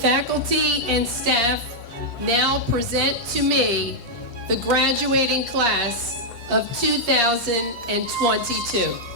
faculty and staff now present to me the graduating class of 2022.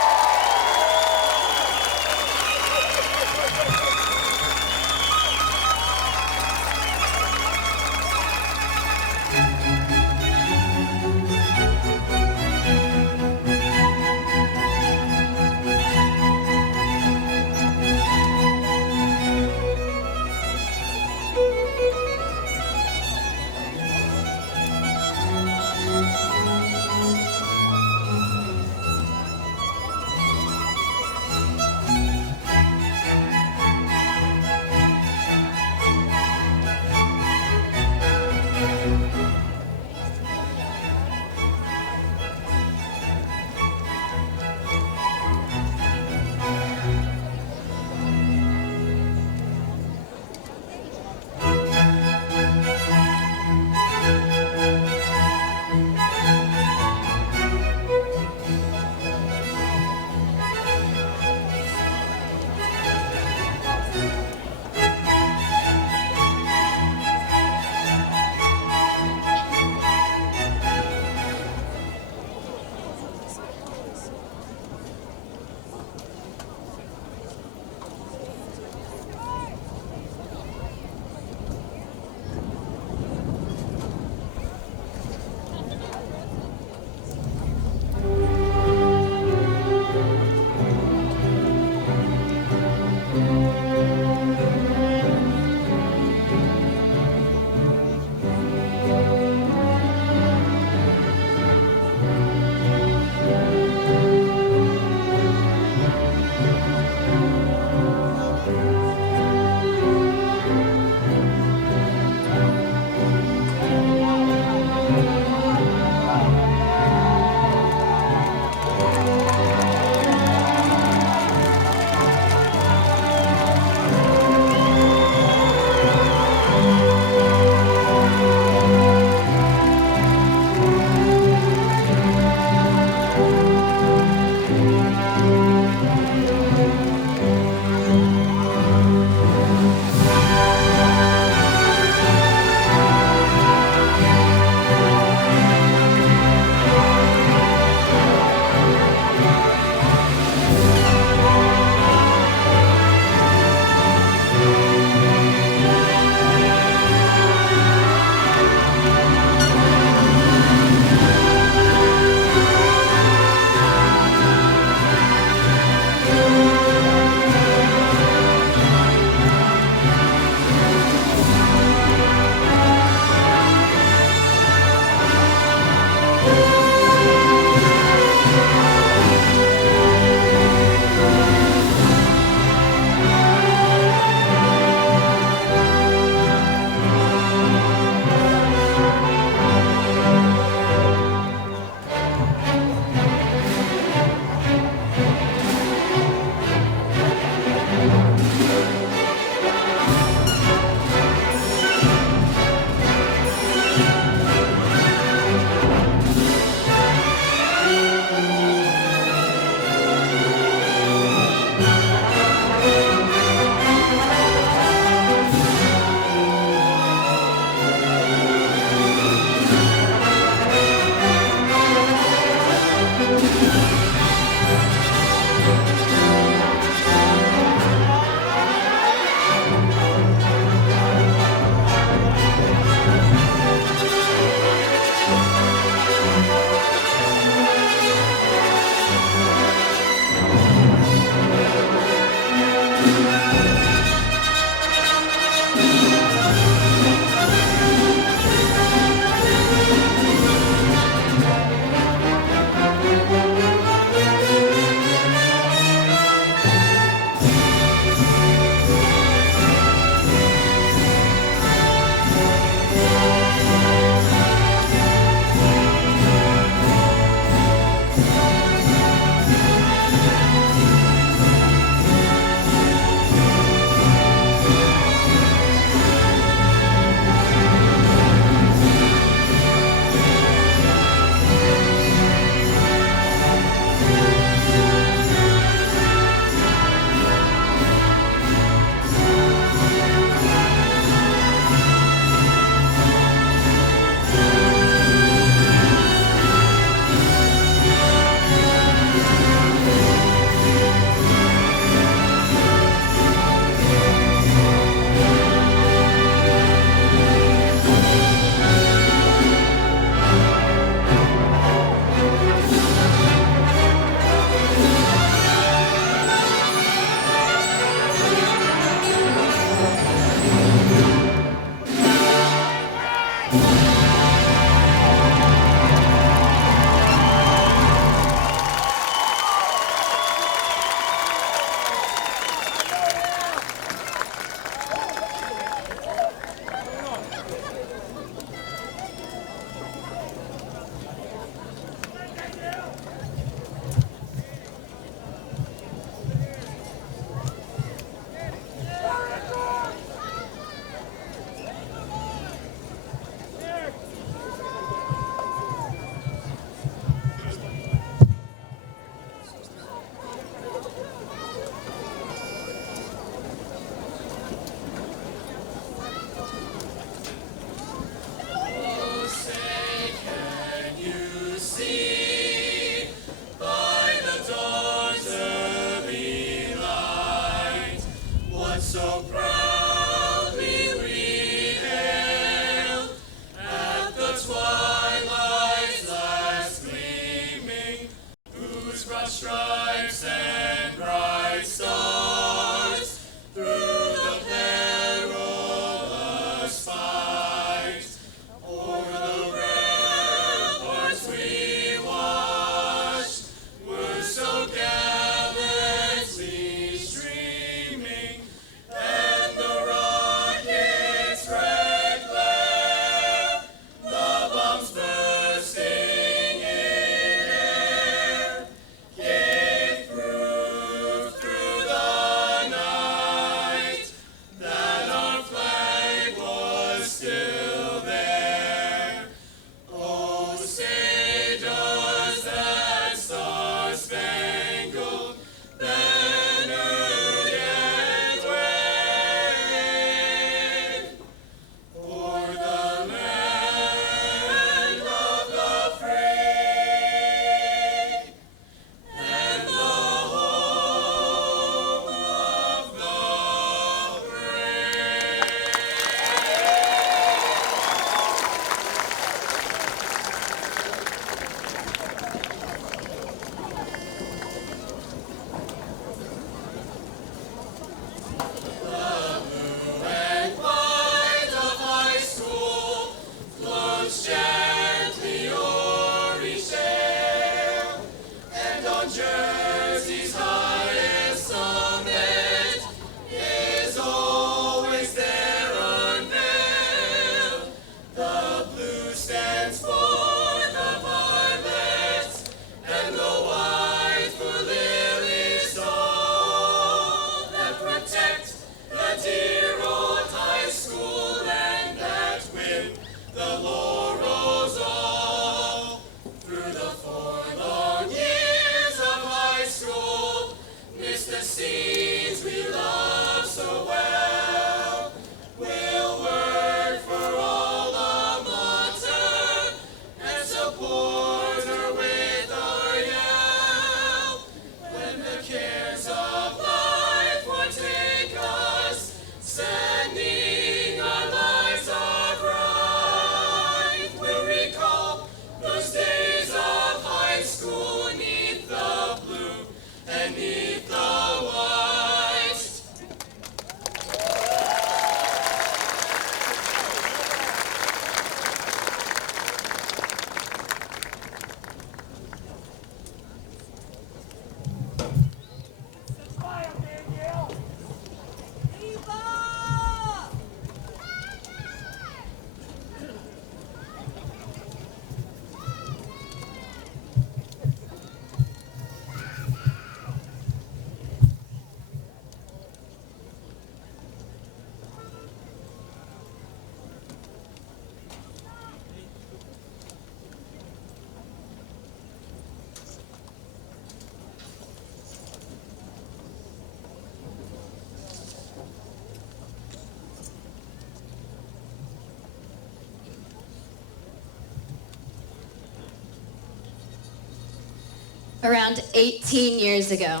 Around 18 years ago,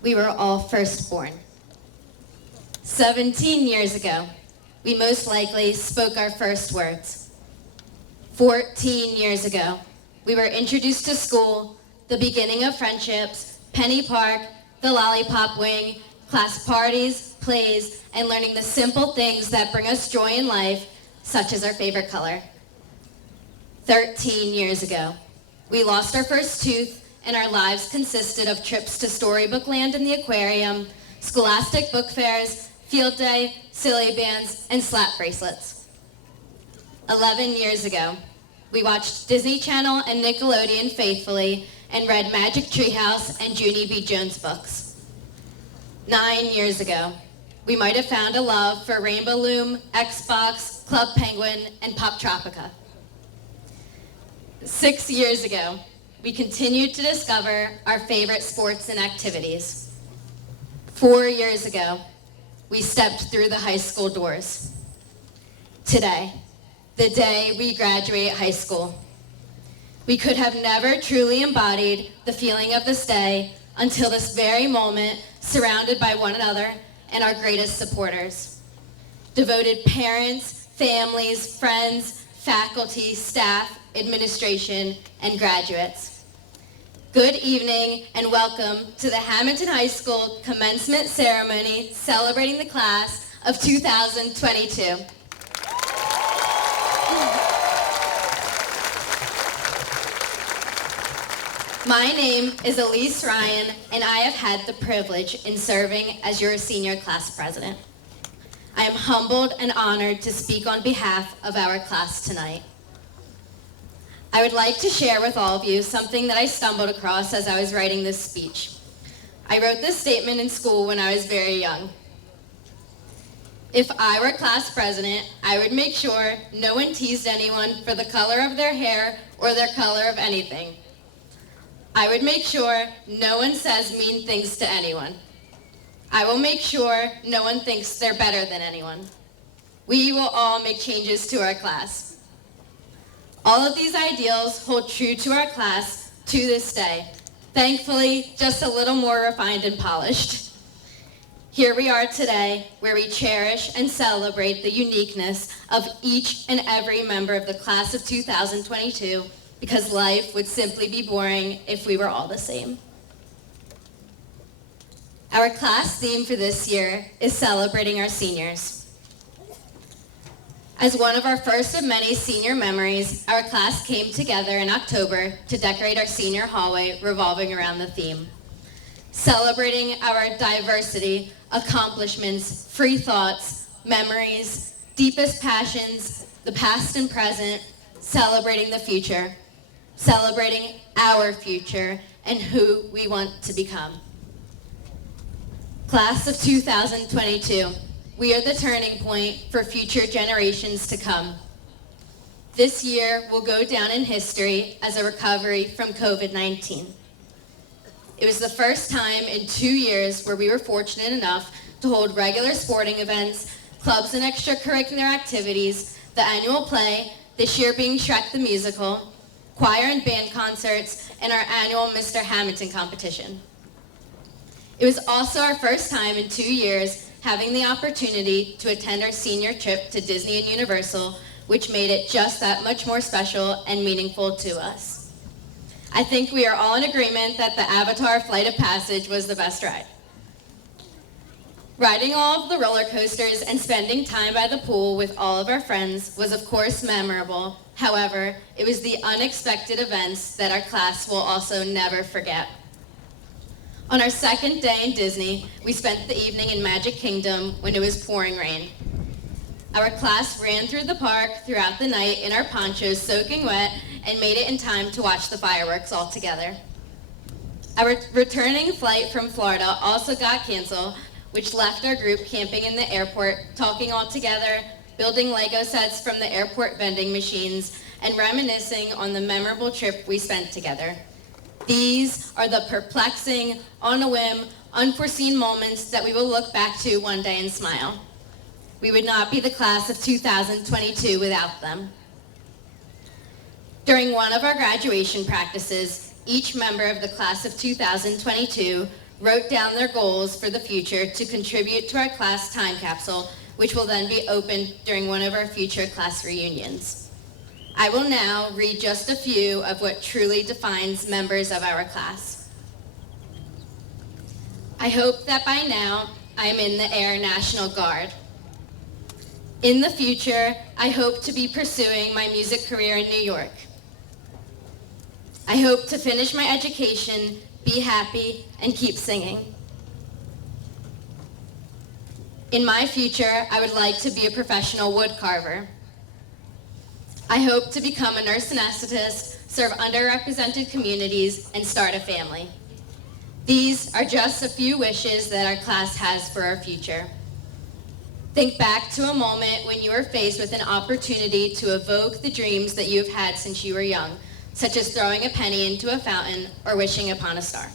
we were all firstborn. 17 years ago, we most likely spoke our first words. 14 years ago, we were introduced to school, the beginning of friendships, Penny Park, the Lollipop Wing, class parties, plays, and learning the simple things that bring us joy in life, such as our favorite color. 13 years ago, we lost our first tooth, and our lives consisted of trips to Storybook Land and the aquarium, scholastic book fairs, field day, silly bands, and slap bracelets. 11 years ago, we watched Disney Channel and Nickelodeon faithfully and read Magic Treehouse and Junie B. Jones books. 9 years ago, we might have found a love for Rainbow Loom, Xbox, Club Penguin, and Pop Tropica. 6 years ago, we continued to discover our favorite sports and activities. 4 years ago, we stepped through the high school doors. Today, the day we graduate high school, we could have never truly embodied the feeling of this day until this very moment, surrounded by one another and our greatest supporters. Devoted parents, families, friends, faculty, staff, administration, and graduates. Good evening and welcome to the Hamilton High School commencement ceremony celebrating the class of 2022. My name is Elise Ryan, and I have had the privilege in serving as your senior class president. I am humbled and honored to speak on behalf of our class tonight. I would like to share with all of you something that I stumbled across as I was writing this speech. I wrote this statement in school when I was very young. If I were class president, I would make sure no one teased anyone for the color of their hair or their color of anything. I would make sure no one says mean things to anyone. I will make sure no one thinks they're better than anyone. We will all make changes to our class. All of these ideals hold true to our class to this day. Thankfully, just a little more refined and polished. Here we are today, where we cherish and celebrate the uniqueness of each and every member of the class of 2022, because life would simply be boring if we were all the same. Our class theme for this year is celebrating our seniors. As one of our first of many senior memories, our class came together in October to decorate our senior hallway revolving around the theme. Celebrating our diversity, accomplishments, free thoughts, memories, deepest passions, the past and present, celebrating the future, celebrating our future and who we want to become. Class of 2022, we are the turning point for future generations to come. This year will go down in history as a recovery from COVID-19. It was the first time in 2 years where we were fortunate enough to hold regular sporting events, clubs and extracurricular activities, the annual play, this year being Shrek the Musical, choir and band concerts, and our annual Mr. Hamilton competition. It was also our first time in 2 years having the opportunity to attend our senior trip to Disney and Universal, which made it just that much more special and meaningful to us. I think we are all in agreement that the Avatar Flight of Passage was the best ride. Riding all of the roller coasters and spending time by the pool with all of our friends was of course memorable. However, it was the unexpected events that our class will also never forget. On our second day in Disney, we spent the evening in Magic Kingdom when it was pouring rain. Our class ran through the park throughout the night in our ponchos soaking wet and made it in time to watch the fireworks all together. Our returning flight from Florida also got canceled, which left our group camping in the airport, talking all together, building Lego sets from the airport vending machines, and reminiscing on the memorable trip we spent together. These are the perplexing, on a whim, unforeseen moments that we will look back to one day and smile. We would not be the class of 2022 without them. During one of our graduation practices, each member of the class of 2022 wrote down their goals for the future to contribute to our class time capsule, which will then be opened during one of our future class reunions. I will now read just a few of what truly defines members of our class. I hope that by now I am in the Air National Guard. In the future, I hope to be pursuing my music career in New York. I hope to finish my education, be happy, and keep singing. In my future, I would like to be a professional wood carver. I hope to become a nurse anesthetist, serve underrepresented communities, and start a family. These are just a few wishes that our class has for our future. Think back to a moment when you were faced with an opportunity to evoke the dreams that you have had since you were young, such as throwing a penny into a fountain or wishing upon a star.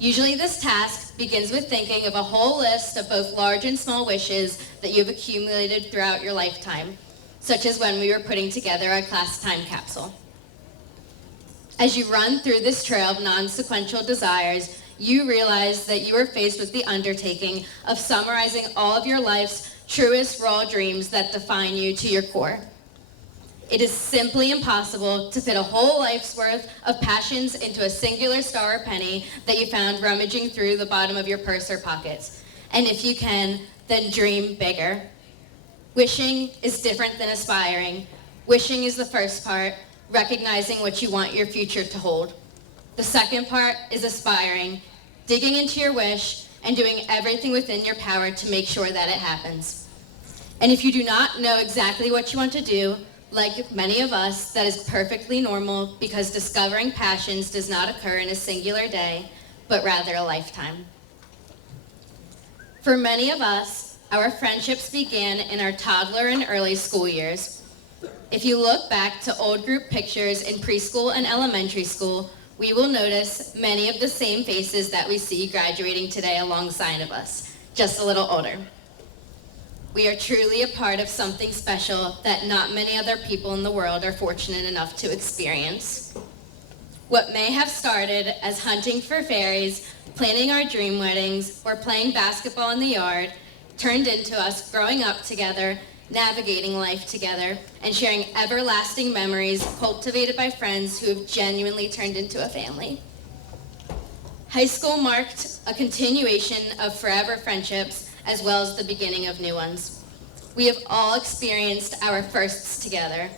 Usually this task begins with thinking of a whole list of both large and small wishes that you have accumulated throughout your lifetime, such as when we were putting together our class time capsule. As you run through this trail of non-sequential desires, you realize that you are faced with the undertaking of summarizing all of your life's truest raw dreams that define you to your core. It is simply impossible to fit a whole life's worth of passions into a singular star or penny that you found rummaging through the bottom of your purse or pockets. And if you can, then dream bigger. Wishing is different than aspiring. Wishing is the first part, recognizing what you want your future to hold. The second part is aspiring, digging into your wish and doing everything within your power to make sure that it happens. And if you do not know exactly what you want to do, like many of us, that is perfectly normal because discovering passions does not occur in a singular day, but rather a lifetime. For many of us, our friendships began in our toddler and early school years. If you look back to old group pictures in preschool and elementary school, we will notice many of the same faces that we see graduating today alongside of us, just a little older. We are truly a part of something special that not many other people in the world are fortunate enough to experience. What may have started as hunting for fairies, planning our dream weddings, or playing basketball in the yard turned into us growing up together, navigating life together, and sharing everlasting memories cultivated by friends who have genuinely turned into a family. High school marked a continuation of forever friendships as well as the beginning of new ones. We have all experienced our firsts together.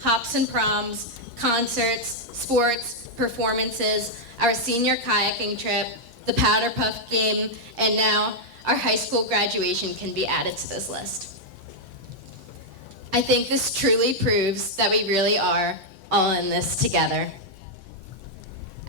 Hops and proms, concerts, sports, performances, our senior kayaking trip, the Powder Puff game, and now our high school graduation can be added to this list. I think this truly proves that we really are all in this together.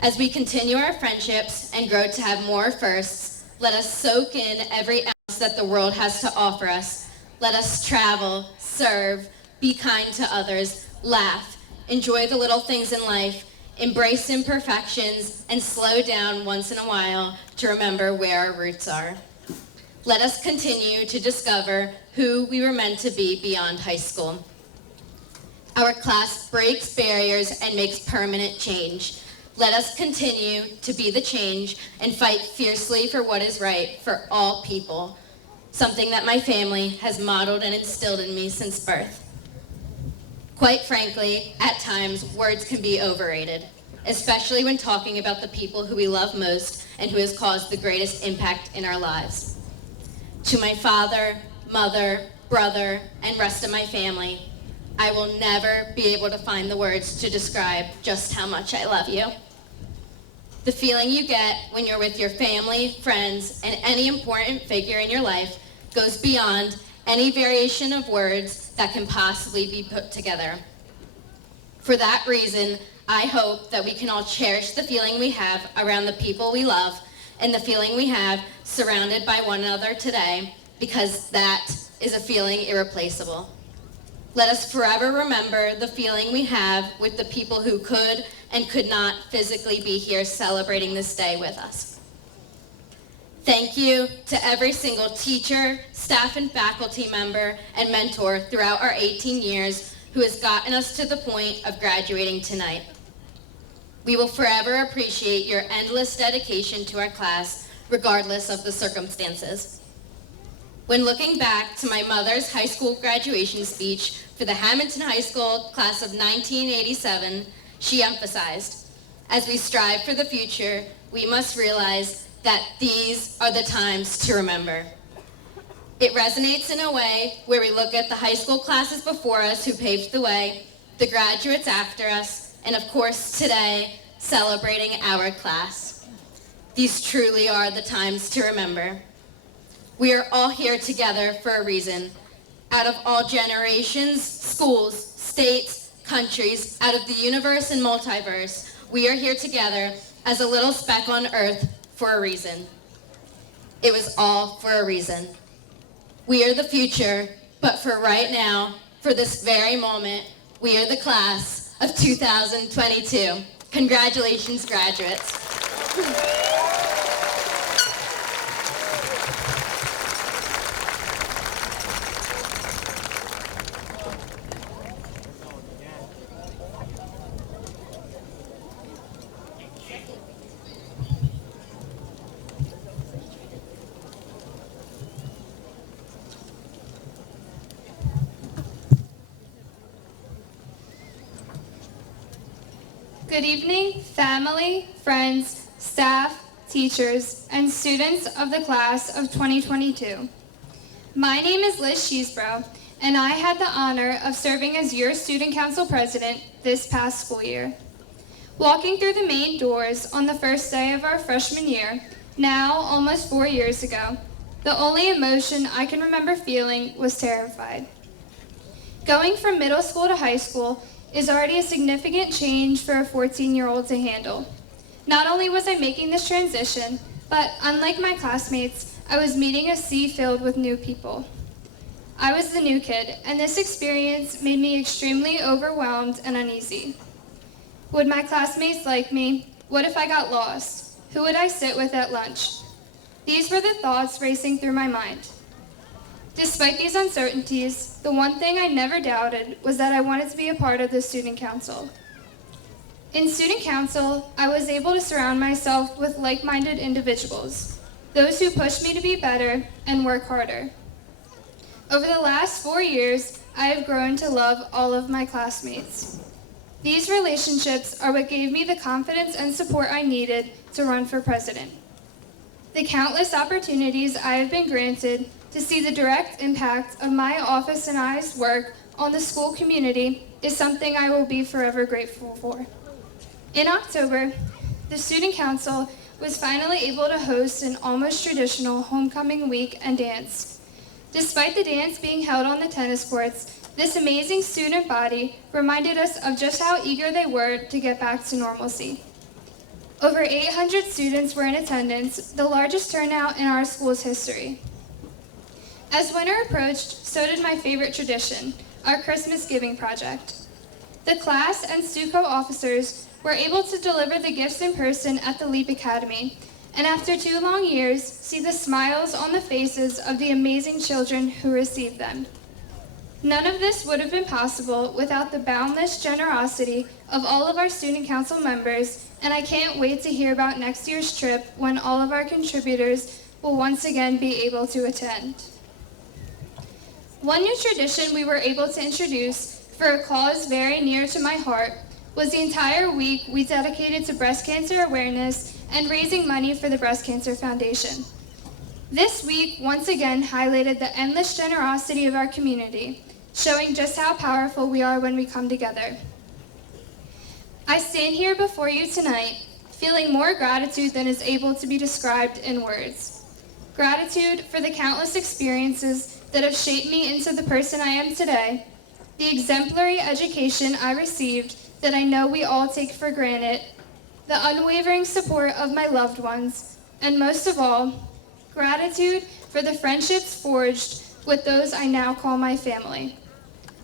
As we continue our friendships and grow to have more firsts, let us soak in every ounce that the world has to offer us. Let us travel, serve, be kind to others, laugh, enjoy the little things in life, embrace imperfections, and slow down once in a while to remember where our roots are. Let us continue to discover who we were meant to be beyond high school. Our class breaks barriers and makes permanent change. Let us continue to be the change and fight fiercely for what is right for all people, something that my family has modeled and instilled in me since birth. Quite frankly, at times, words can be overrated, especially when talking about the people who we love most and who has caused the greatest impact in our lives. To my father, mother, brother, and rest of my family, I will never be able to find the words to describe just how much I love you. The feeling you get when you're with your family, friends, and any important figure in your life goes beyond any variation of words that can possibly be put together. For that reason, I hope that we can all cherish the feeling we have around the people we love and the feeling we have surrounded by one another today, because that is a feeling irreplaceable. Let us forever remember the feeling we have with the people who could and could not physically be here celebrating this day with us. Thank you to every single teacher, staff, and faculty member and mentor throughout our 18 years who has gotten us to the point of graduating tonight. We will forever appreciate your endless dedication to our class, regardless of the circumstances. When looking back to my mother's high school graduation speech for the Hamilton High School class of 1987, she emphasized, as we strive for the future, we must realize that these are the times to remember. It resonates in a way where we look at the high school classes before us who paved the way, the graduates after us, and of course today, celebrating our class. These truly are the times to remember. We are all here together for a reason. Out of all generations, schools, states, countries, out of the universe and multiverse, we are here together as a little speck on earth for a reason. It was all for a reason. We are the future, but for right now, for this very moment, we are the class of 2022. Congratulations, graduates. Good evening, family, friends, staff, teachers, and students of the class of 2022. My name is Liz Sheesbrough, and I had the honor of serving as your Student Council President this past school year. Walking through the main doors on the first day of our freshman year, now almost 4 years ago, the only emotion I can remember feeling was terrified. Going from middle school to high school is already a significant change for a 14-year-old to handle. Not only was I making this transition, but unlike my classmates, I was meeting a sea filled with new people. I was the new kid, and this experience made me extremely overwhelmed and uneasy. Would my classmates like me? What if I got lost? Who would I sit with at lunch? These were the thoughts racing through my mind. Despite these uncertainties, the one thing I never doubted was that I wanted to be a part of the Student Council. In Student Council, I was able to surround myself with like-minded individuals, those who push me to be better and work harder. Over the last 4 years, I have grown to love all of my classmates. These relationships are what gave me the confidence and support I needed to run for president. The countless opportunities I have been granted to see the direct impact of my office and I's work on the school community is something I will be forever grateful for. In October, the Student Council was finally able to host an almost traditional homecoming week and dance. Despite the dance being held on the tennis courts, This amazing student body reminded us of just how eager they were to get back to normalcy. Over 800 students were in attendance, the largest turnout in our school's history. As winter approached, so did my favorite tradition, our Christmas giving project. The class and STUCO officers were able to deliver the gifts in person at the LEAP Academy, and after 2 long years, see the smiles on the faces of the amazing children who received them. None of this would have been possible without the boundless generosity of all of our student council members, and I can't wait to hear about next year's trip when all of our contributors will once again be able to attend. One new tradition we were able to introduce for a cause very near to my heart was the entire week we dedicated to breast cancer awareness and raising money for the Breast Cancer Foundation. This week once again highlighted the endless generosity of our community, showing just how powerful we are when we come together. I stand here before you tonight feeling more gratitude than is able to be described in words. Gratitude for the countless experiences that have shaped me into the person I am today, the exemplary education I received that I know we all take for granted, the unwavering support of my loved ones, and most of all, gratitude for the friendships forged with those I now call my family.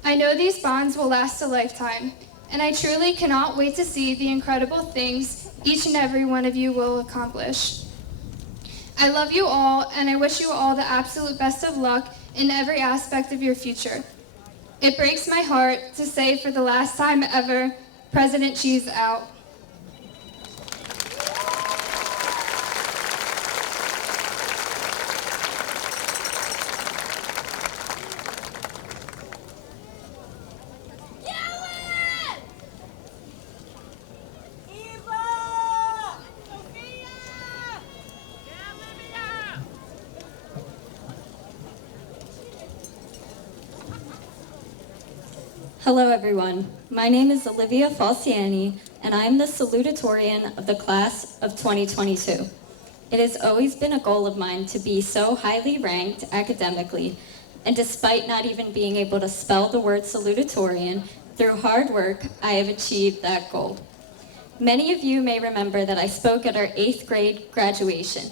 I know these bonds will last a lifetime, and I truly cannot wait to see the incredible things each and every one of you will accomplish. I love you all, and I wish you all the absolute best of luck in every aspect of your future. It breaks my heart to say for the last time ever, President Cheese out. Hello everyone, my name is Olivia Falciani and I am the Salutatorian of the class of 2022. It has always been a goal of mine to be so highly ranked academically, and despite not even being able to spell the word salutatorian, through hard work I have achieved that goal. Many of you may remember that I spoke at our 8th grade graduation,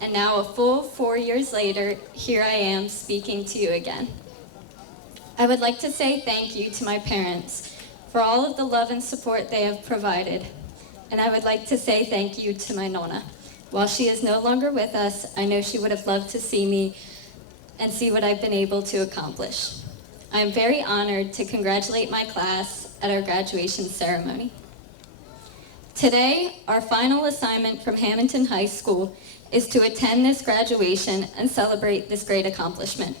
and now a full 4 years later, here I am speaking to you again. I would like to say thank you to my parents for all of the love and support they have provided. And I would like to say thank you to my Nona. While she is no longer with us, I know she would have loved to see me and see what I've been able to accomplish. I am very honored to congratulate my class at our graduation ceremony. Today, our final assignment from Hamilton High School is to attend this graduation and celebrate this great accomplishment.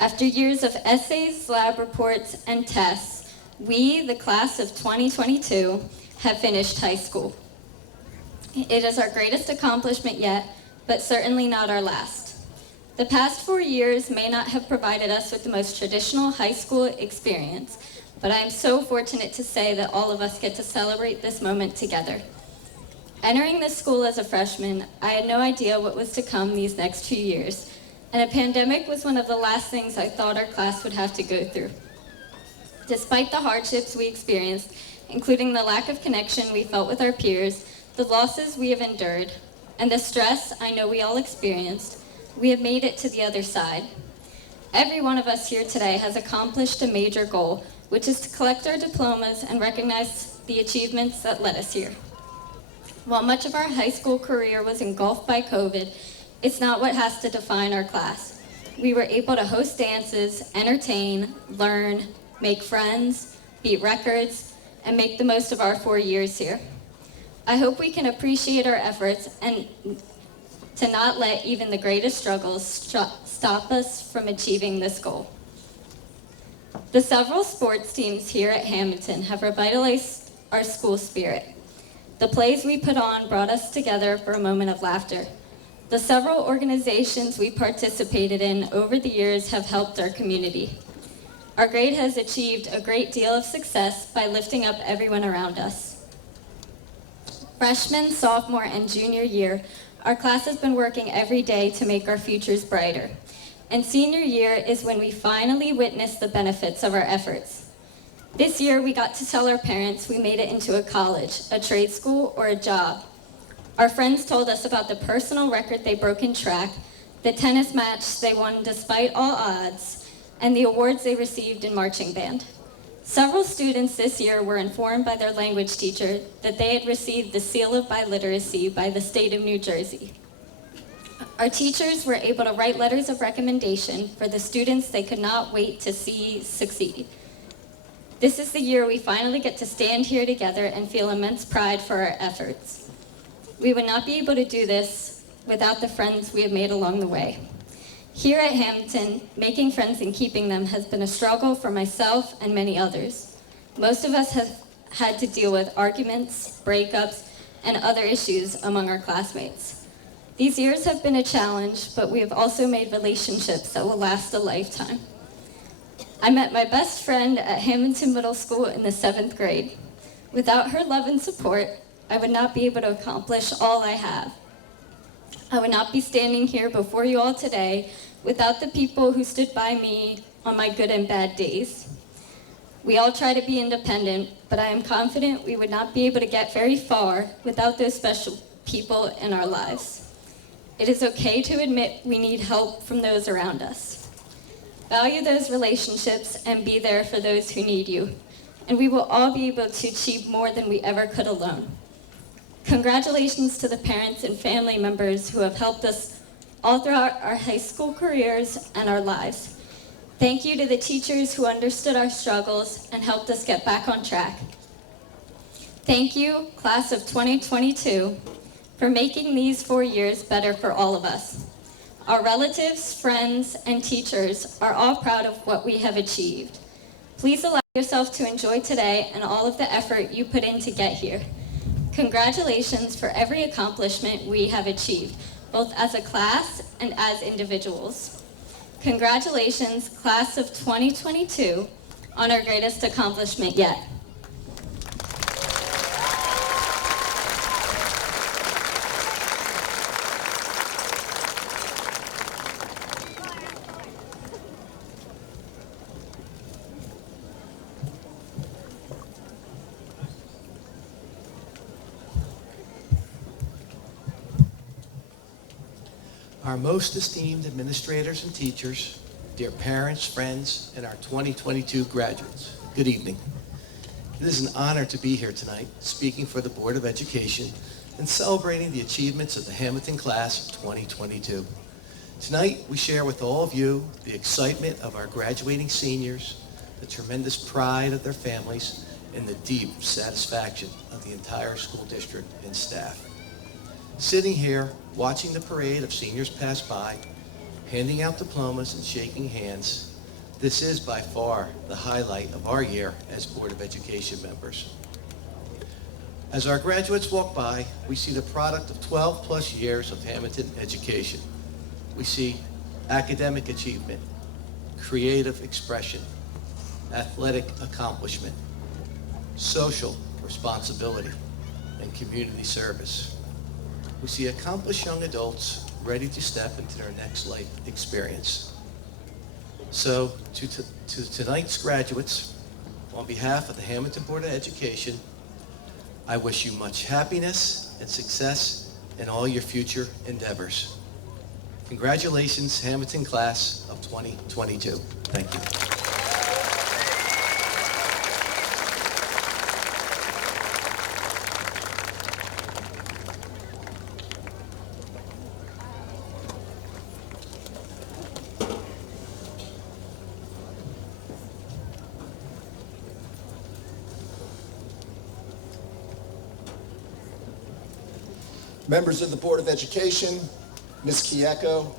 After years of essays, lab reports, and tests, we, the class of 2022, have finished high school. It is our greatest accomplishment yet, but certainly not our last. The past 4 years may not have provided us with the most traditional high school experience, but I am so fortunate to say that all of us get to celebrate this moment together. Entering this school as a freshman, I had no idea what was to come these next 2 years, and a pandemic was one of the last things I thought our class would have to go through. Despite the hardships we experienced, including the lack of connection we felt with our peers, the losses we have endured, and the stress I know we all experienced, we have made it to the other side. Every one of us here today has accomplished a major goal, which is to collect our diplomas and recognize the achievements that led us here. While much of our high school career was engulfed by COVID, it's not what has to define our class. We were able to host dances, entertain, learn, make friends, beat records, and make the most of our 4 years here. I hope we can appreciate our efforts and to not let even the greatest struggles stop us from achieving this goal. The several sports teams here at Hamilton have revitalized our school spirit. The plays we put on brought us together for a moment of laughter. The several organizations we participated in over the years have helped our community. Our grade has achieved a great deal of success by lifting up everyone around us. Freshman, sophomore, and junior year, our class has been working every day to make our futures brighter. and senior year is when we finally witness the benefits of our efforts. This year, we got to tell our parents we made it into a college, a trade school, or a job. Our friends told us about the personal record they broke in track, the tennis match they won despite all odds, and the awards they received in marching band. Several students this year were informed by their language teacher that they had received the seal of biliteracy by the state of New Jersey. Our teachers were able to write letters of recommendation for the students they could not wait to see succeed. This is the year we finally get to stand here together and feel immense pride for our efforts. We would not be able to do this without the friends we have made along the way. Here at Hamilton, making friends and keeping them has been a struggle for myself and many others. Most of us have had to deal with arguments, breakups, and other issues among our classmates. These years have been a challenge, but we have also made relationships that will last a lifetime. I met my best friend at Hamilton Middle School in the 7th grade. Without her love and support, I would not be able to accomplish all I have. I would not be standing here before you all today without the people who stood by me on my good and bad days. We all try to be independent, but I am confident we would not be able to get very far without those special people in our lives. It is okay to admit we need help from those around us. Value those relationships and be there for those who need you, and we will all be able to achieve more than we ever could alone. Congratulations to the parents and family members who have helped us all throughout our high school careers and our lives. Thank you to the teachers who understood our struggles and helped us get back on track. Thank you, class of 2022, for making these 4 years better for all of us. Our relatives, friends, and teachers are all proud of what we have achieved. Please allow yourself to enjoy today and all of the effort you put in to get here. Congratulations for every accomplishment we have achieved, both as a class and as individuals. Congratulations, class of 2022, on our greatest accomplishment yet. Our most esteemed administrators and teachers, dear parents, friends, and our 2022 graduates, good evening. It is an honor to be here tonight, speaking for the Board of Education and celebrating the achievements of the Hamilton class of 2022. Tonight, we share with all of you the excitement of our graduating seniors, the tremendous pride of their families, and the deep satisfaction of the entire school district and staff. Sitting here, watching the parade of seniors pass by, handing out diplomas and shaking hands, this is by far the highlight of our year as Board of Education members. As our graduates walk by, we see the product of 12 plus years of Hamilton education. We see academic achievement, creative expression, athletic accomplishment, social responsibility, and community service. We see accomplished young adults ready to step into their next life experience. So to tonight's graduates, on behalf of the Hamilton Board of Education, I wish you much happiness and success in all your future endeavors. Congratulations, Hamilton class of 2022. Thank you. Members of the Board of Education, Ms. Kieko,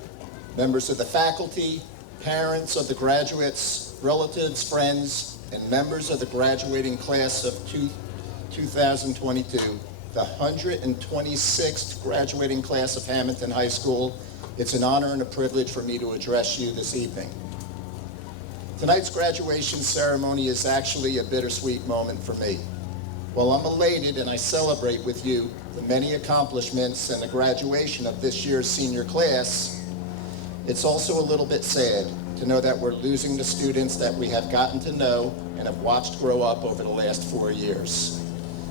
members of the faculty, parents of the graduates, relatives, friends, and members of the graduating class of 2022, the 126th graduating class of Hamilton High School, it's an honor and a privilege for me to address you this evening. Tonight's graduation ceremony is actually a bittersweet moment for me. While I'm elated and I celebrate with you the many accomplishments and the graduation of this year's senior class, It's also a little bit sad to know that we're losing the students that we have gotten to know and have watched grow up over the last 4 years.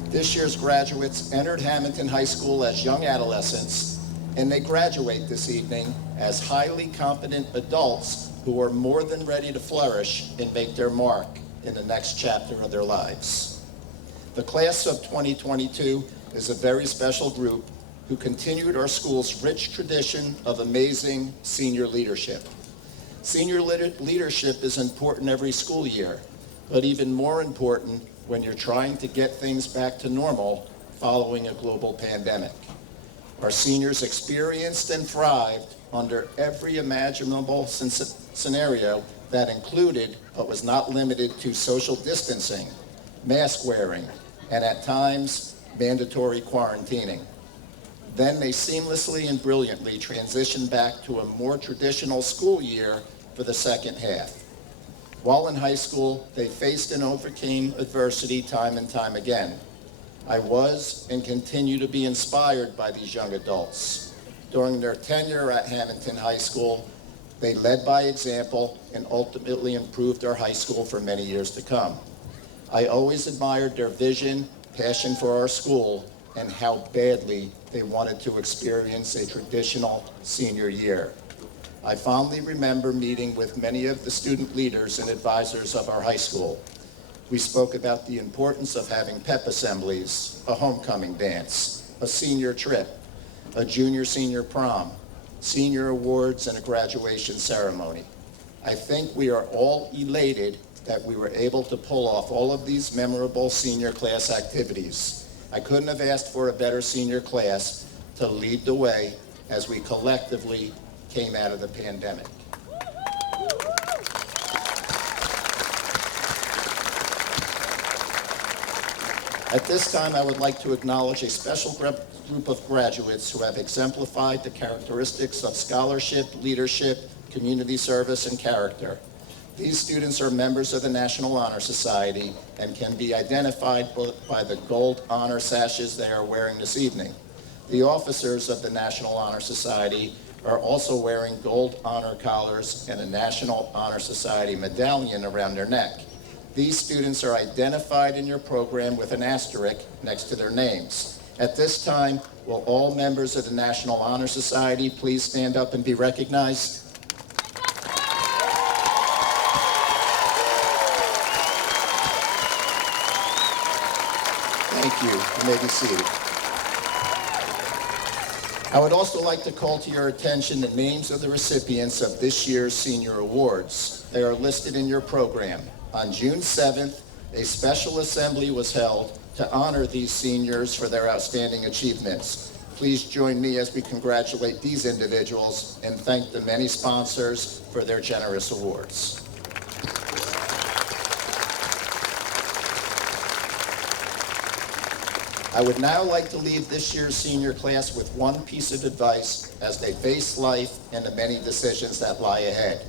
This year's graduates entered Hamilton High School as young adolescents, and they graduate this evening as highly competent adults who are more than ready to flourish and make their mark in the next chapter of their lives. The class of 2022 is a very special group who continued our school's rich tradition of amazing senior leadership. Senior leadership is important every school year, but even more important when you're trying to get things back to normal following a global pandemic. Our seniors experienced and thrived under every imaginable scenario that included, but was not limited to, social distancing, mask wearing, and at times, mandatory quarantining. Then they seamlessly and brilliantly transitioned back to a more traditional school year for the second half. While in high school, they faced and overcame adversity time and time again. I was and continue to be inspired by these young adults. During their tenure at Hamilton High School, they led by example and ultimately improved our high school for many years to come. I always admired their vision, passion for our school, and how badly they wanted to experience a traditional senior year. I fondly remember meeting with many of the student leaders and advisors of our high school. We spoke about the importance of having pep assemblies, a homecoming dance, a senior trip, a junior-senior prom, senior awards, and a graduation ceremony. I think we are all elated that we were able to pull off all of these memorable senior class activities. I couldn't have asked for a better senior class to lead the way as we collectively came out of the pandemic. At this time, I would like to acknowledge a special group of graduates who have exemplified the characteristics of scholarship, leadership, community service, and character. These students are members of the National Honor Society and can be identified by the gold honor sashes they are wearing this evening. The officers of the National Honor Society are also wearing gold honor collars and a National Honor Society medallion around their neck. These students are identified in your program with an asterisk next to their names. At this time, will all members of the National Honor Society please stand up and be recognized? Thank you. You may be seated. I would also like to call to your attention the names of the recipients of this year's senior awards. They are listed in your program. On June 7th, a special assembly was held to honor these seniors for their outstanding achievements. Please join me as we congratulate these individuals and thank the many sponsors for their generous awards. I would now like to leave this year's senior class with one piece of advice as they face life and the many decisions that lie ahead.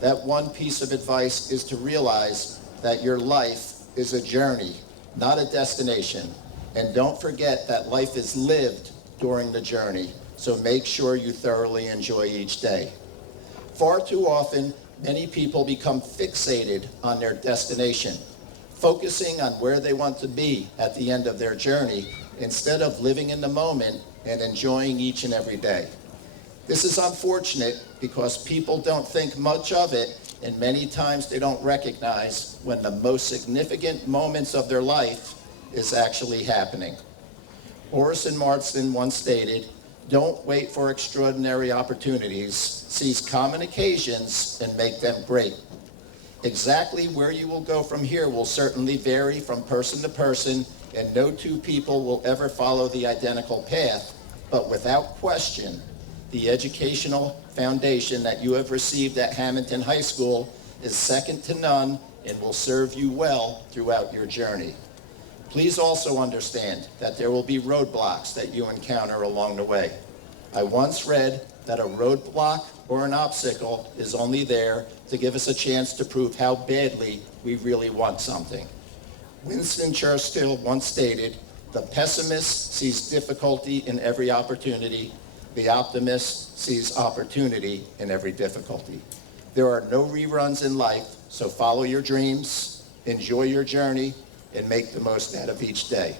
That one piece of advice is to realize that your life is a journey, not a destination. And don't forget that life is lived during the journey, so make sure you thoroughly enjoy each day. Far too often, many people become fixated on their destination, focusing on where they want to be at the end of their journey instead of living in the moment and enjoying each and every day. This is unfortunate because people don't think much of it, and many times they don't recognize when the most significant moments of their life is actually happening. Orison Marston once stated, "Don't wait for extraordinary opportunities, seize common occasions and make them great." Exactly where you will go from here will certainly vary from person to person, and no two people will ever follow the identical path, but without question, the educational foundation that you have received at Hamilton High School is second to none and will serve you well throughout your journey. Please also understand that there will be roadblocks that you encounter along the way. I once read that a roadblock or an obstacle is only there to give us a chance to prove how badly we really want something. Winston Churchill once stated, "The pessimist sees difficulty in every opportunity. The optimist sees opportunity in every difficulty. There are no reruns in life, so follow your dreams, enjoy your journey, and make the most out of each day.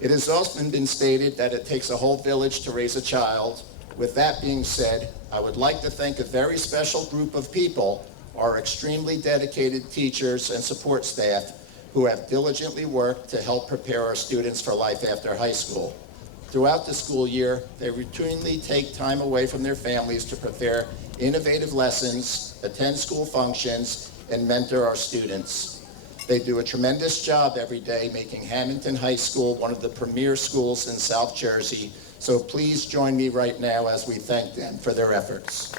It has often been stated that it takes a whole village to raise a child. With that being said, I would like to thank a very special group of people, our extremely dedicated teachers and support staff, who have diligently worked to help prepare our students for life after high school. Throughout the school year, they routinely take time away from their families to prepare innovative lessons, attend school functions, and mentor our students. They do a tremendous job every day making Hamilton High School one of the premier schools in South Jersey, so please join me right now as we thank them for their efforts.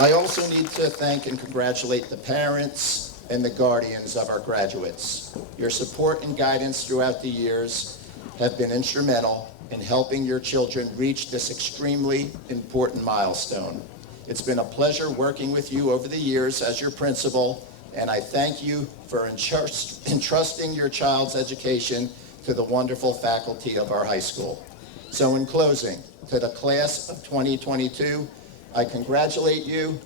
I also need to thank and congratulate the parents and the guardians of our graduates. Your support and guidance throughout the years have been instrumental in helping your children reach this extremely important milestone. It's been a pleasure working with you over the years as your principal, and I thank you for entrusting your child's education to the wonderful faculty of our high school. So in closing, to the class of 2022, I congratulate you,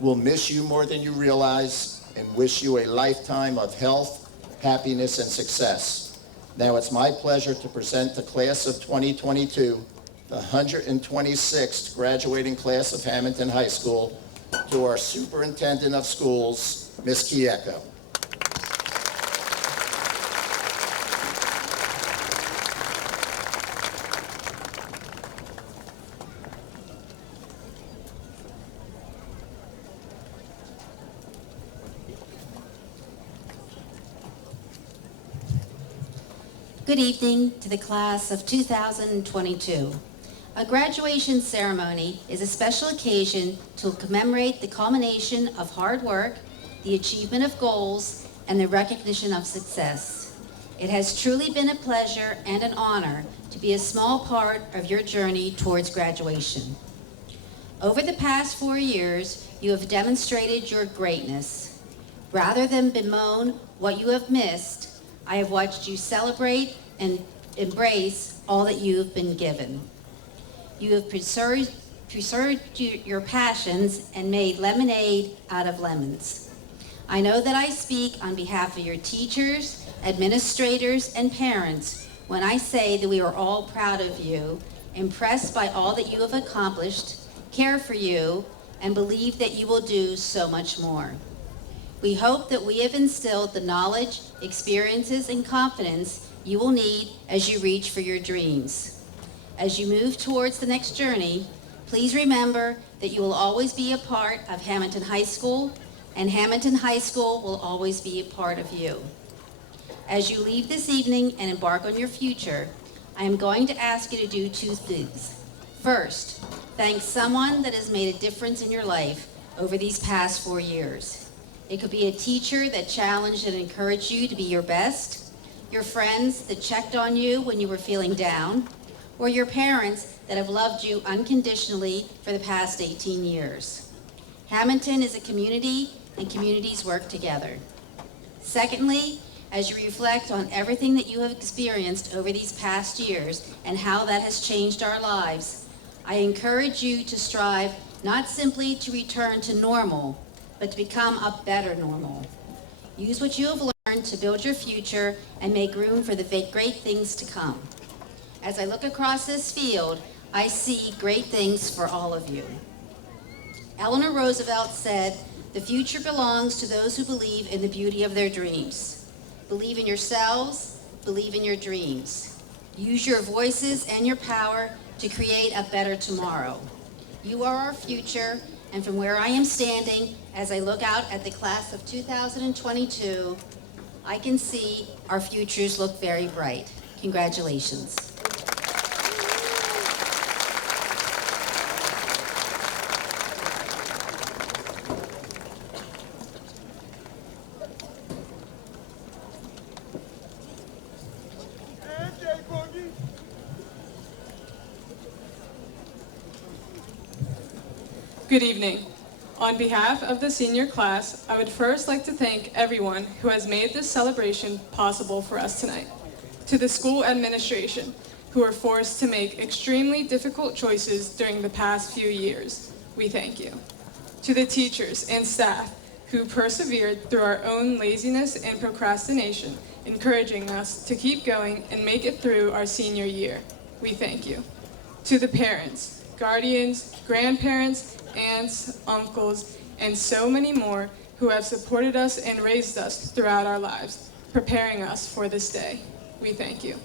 will miss you more than you realize, and wish you a lifetime of health, happiness, and success. Now it's my pleasure to present the class of 2022, the 126th graduating class of Hamilton High School, to our Superintendent of Schools, Ms. Kieko. Good evening to the class of 2022. A graduation ceremony is a special occasion to commemorate the culmination of hard work, the achievement of goals, and the recognition of success. It has truly been a pleasure and an honor to be a small part of your journey towards graduation. Over the past 4 years, you have demonstrated your greatness. Rather than bemoan what you have missed, I have watched you celebrate and embrace all that you have been given. You have preserved your passions and made lemonade out of lemons. I know that I speak on behalf of your teachers, administrators, and parents when I say that we are all proud of you, impressed by all that you have accomplished, care for you, and believe that you will do so much more. We hope that we have instilled the knowledge, experiences, and confidence you will need as you reach for your dreams. As you move towards the next journey, please remember that you will always be a part of Hamilton High School, and Hamilton High School will always be a part of you. As you leave this evening and embark on your future, I am going to ask you to do 2 things. First, thank someone that has made a difference in your life over these past 4 years. It could be a teacher that challenged and encouraged you to be your best, your friends that checked on you when you were feeling down, or your parents that have loved you unconditionally for the past 18 years. Hamilton is a community, and communities work together. Secondly, as you reflect on everything that you have experienced over these past years and how that has changed our lives, I encourage you to strive not simply to return to normal, but to become a better normal. Use what you have learned to build your future and make room for the great things to come. As I look across this field, I see great things for all of you. Eleanor Roosevelt said, "The future belongs to those who believe in the beauty of their dreams." Believe in yourselves, believe in your dreams. Use your voices and your power to create a better tomorrow. You are our future, and from where I am standing, as I look out at the class of 2022, I can see our futures look very bright. Congratulations. Good evening. On behalf of the senior class, I would first like to thank everyone who has made this celebration possible for us tonight. To the school administration, who were forced to make extremely difficult choices during the past few years, we thank you. To the teachers and staff who persevered through our own laziness and procrastination, encouraging us to keep going and make it through our senior year, we thank you. To the parents, guardians, grandparents, aunts, uncles, and so many more who have supported us and raised us throughout our lives, preparing us for this day, we thank you.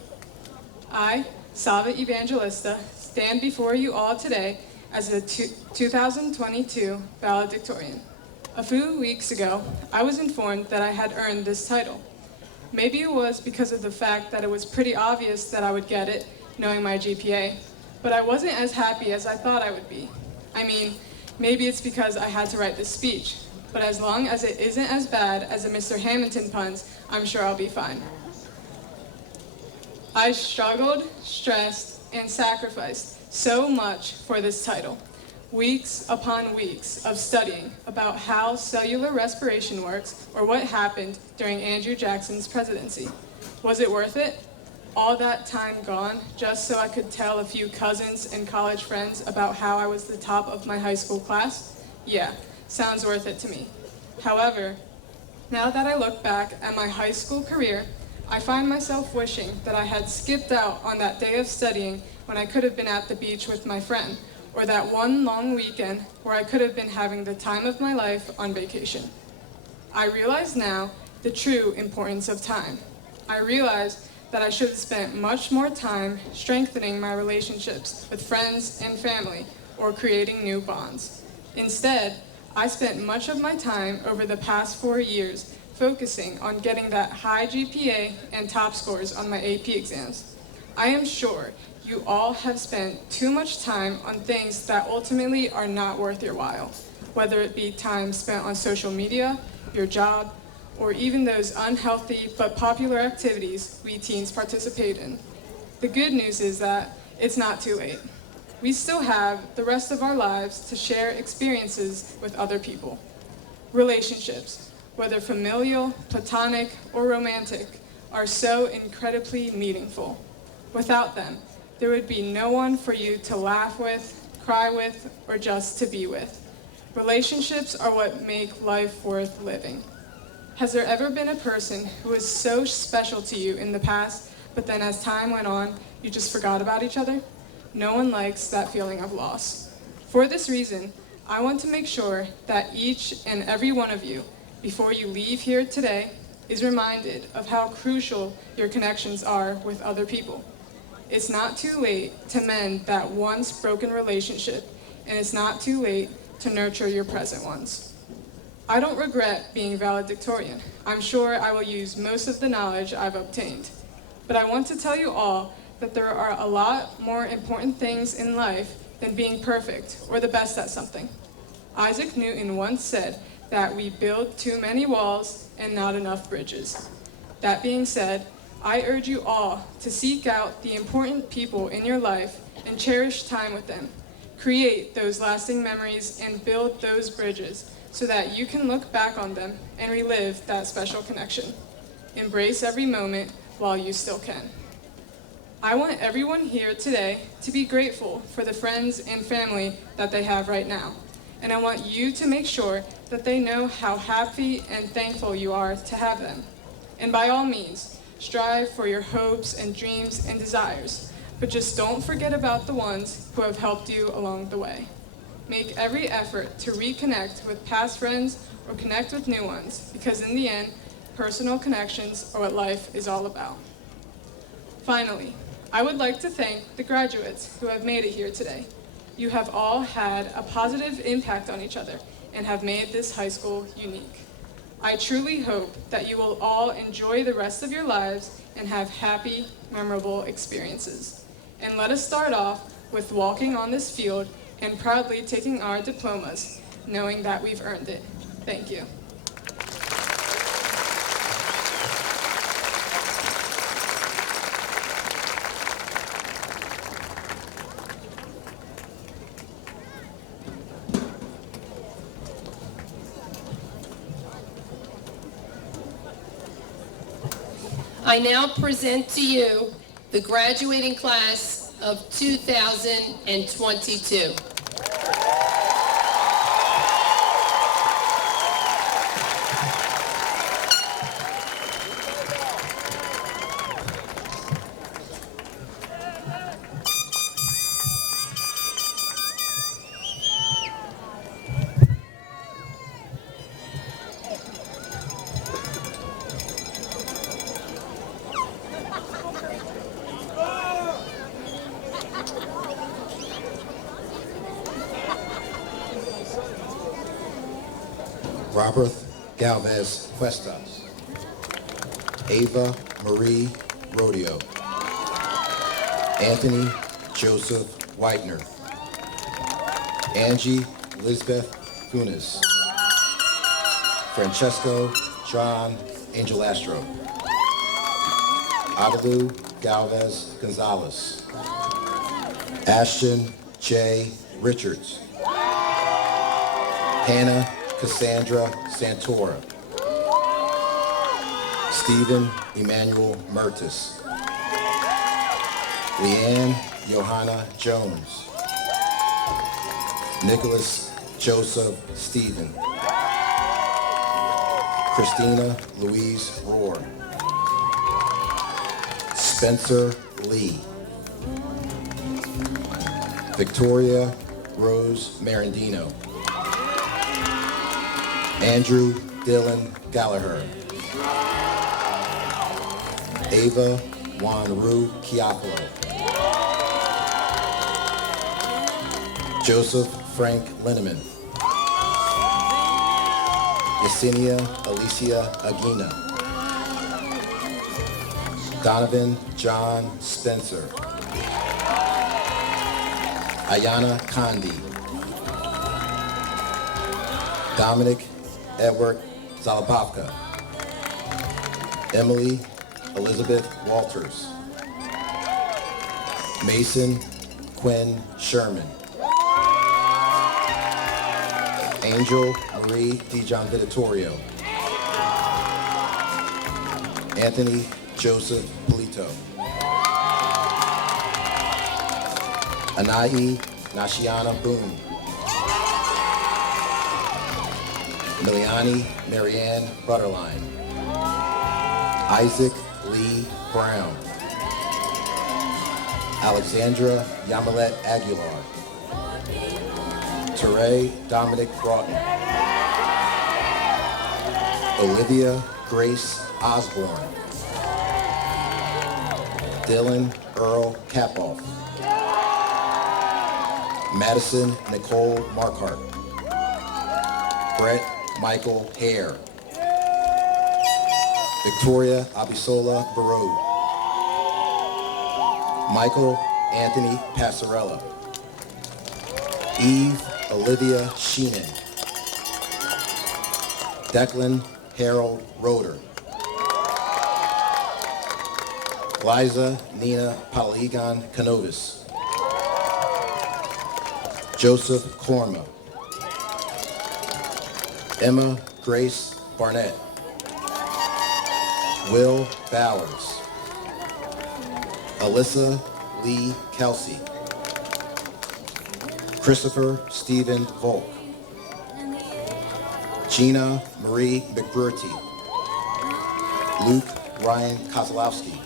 I, Salva Evangelista, stand before you all today as a 2022 valedictorian. A few weeks ago, I was informed that I had earned this title. Maybe it was because of the fact that it was pretty obvious that I would get it, knowing my GPA, but I wasn't as happy as I thought I would be. I mean, maybe it's because I had to write this speech, but as long as it isn't as bad as the Mr. Hamilton puns, I'm sure I'll be fine. I struggled, stressed, and sacrificed so much for this title. Weeks upon weeks of studying about how cellular respiration works or what happened during Andrew Jackson's presidency. Was it worth it? All that time gone just so I could tell a few cousins and college friends about how I was the top of my high school class? Yeah, sounds worth it to me. However, now that I look back at my high school career, I find myself wishing that I had skipped out on that day of studying when I could have been at the beach with my friend, or that one long weekend where I could have been having the time of my life on vacation. I realize now the true importance of time. I realize that I should have spent much more time strengthening my relationships with friends and family or creating new bonds. Instead, I spent much of my time over the past 4 years focusing on getting that high GPA and top scores on my AP exams. I am sure you all have spent too much time on things that ultimately are not worth your while, whether it be time spent on social media, your job, or even those unhealthy but popular activities we teens participate in. The good news is that it's not too late. We still have the rest of our lives to share experiences with other people. Relationships, whether familial, platonic, or romantic, are so incredibly meaningful. Without them, there would be no one for you to laugh with, cry with, or just to be with. Relationships are what make life worth living. Has there ever been a person who was so special to you in the past, but then as time went on, you just forgot about each other? No one likes that feeling of loss. For this reason, I want to make sure that each and every one of you, before you leave here today, is reminded of how crucial your connections are with other people. It's not too late to mend that once broken relationship, and it's not too late to nurture your present ones. I don't regret being valedictorian. I'm sure I will use most of the knowledge I've obtained. But I want to tell you all that there are a lot more important things in life than being perfect or the best at something. Isaac Newton once said that we build too many walls and not enough bridges. That being said, I urge you all to seek out the important people in your life and cherish time with them. Create those lasting memories and build those bridges so that you can look back on them and relive that special connection. Embrace every moment while you still can. I want everyone here today to be grateful for the friends and family that they have right now. And I want you to make sure that they know how happy and thankful you are to have them. And by all means, strive for your hopes and dreams and desires, but just don't forget about the ones who have helped you along the way. Make every effort to reconnect with past friends or connect with new ones, because in the end, personal connections are what life is all about. Finally, I would like to thank the graduates who have made it here today. You have all had a positive impact on each other and have made this high school unique. I truly hope that you will all enjoy the rest of your lives and have happy, memorable experiences. And let us start off with walking on this field and proudly taking our diplomas, knowing that we've earned it. Thank you. I now present to you the graduating class of 2022. Robert Galvez Cuestas, Ava Marie Rodeo, Anthony Joseph Whitener, Angie Elizabeth Funes, Francesco John Angelastro, Adalu Galvez Gonzalez, Ashton J. Richards, Hannah Cassandra Santora, Stephen Emmanuel Mertis, Leanne Johanna Jones, Nicholas Joseph Stephen, Christina Louise Rohr, Spencer Lee, Victoria Rose Marandino, Andrew Dylan Gallagher, Ava Wanru Chiapolo, Joseph Frank Linneman, Yesenia Alicia Aguina, Donovan John Spencer, Ayana Condi, Dominic Edward Zalabavka, Emily Elizabeth Walters, Mason Quinn Sherman, Angel Marie DiGianvittorio, Anthony Joseph Polito, Anai Nashiana Boone, Miliani Marianne Butterline, Isaac Lee Brown, Alexandra Yamilet Aguilar, Teray Dominic Broughton, Olivia Grace Osborne, Dylan Earl Kapoff, Madison Nicole Markhart, Brett Michael Hare, Victoria Abisola Barode, Michael Anthony Passarella, Eve Olivia Sheenan, Declan Harold Roeder, Liza Nina Paligan Canovis, Joseph Korma, Emma Grace Barnett, Will Bowers, Alyssa Lee Kelsey, Christopher Stephen Volk, Gina Marie McBurty, Luke Ryan Kozlowski,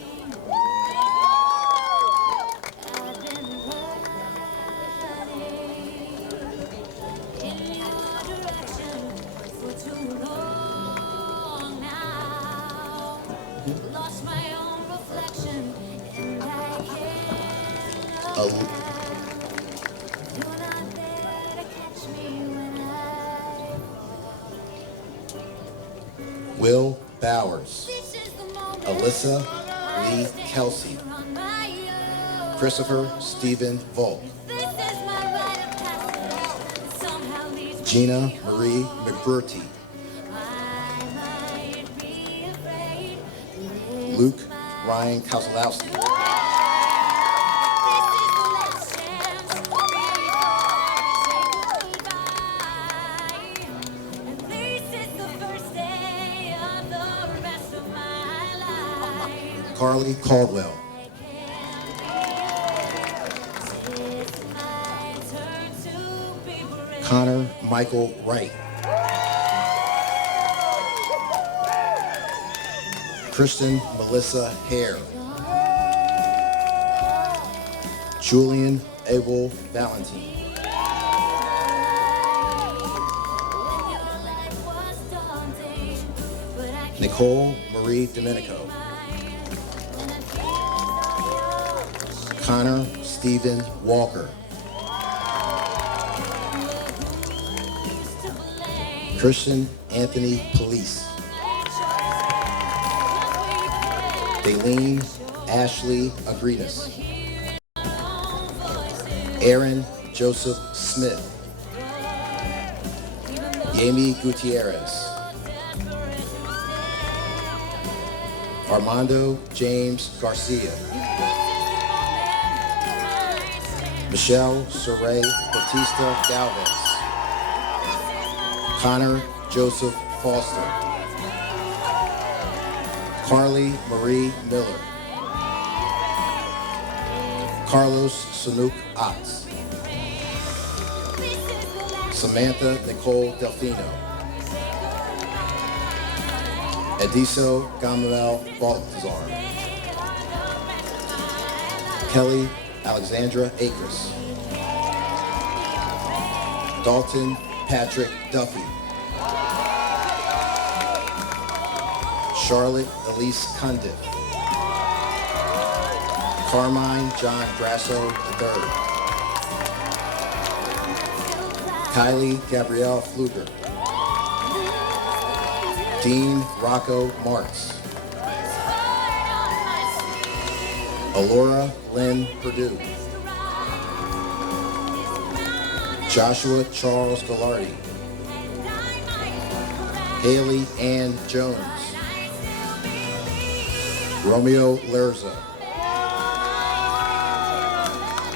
Will Bowers, Alyssa Lee Kelsey, Christopher Stephen Volk, Gina Marie McBurty, Luke Ryan Kozlowski, Carly Caldwell. Connor Michael Wright. Kristen Melissa Hare. Julian Abel Valentine. Nicole Marie Domenico. Connor Stephen Walker. Christian Anthony Police. Daleen Ashley Agridas. Aaron Joseph Smith. Yami Gutierrez. Armando James Garcia. Michelle Saray Batista Galvez. Connor Joseph Foster. Carly Marie Miller. Carlos Sanuk Otts. Samantha Nicole Delfino. Ediso Gamuel Baltazar. Kelly Alexandra Akers. Dalton Patrick Duffy. Charlotte Elise Cundiff. Carmine John Grasso III. Kylie Gabrielle Fluger. Dean Rocco Martz. Alora Lynn Perdue. Joshua Charles Gallardi. Haley Ann Jones. Romeo Lerza.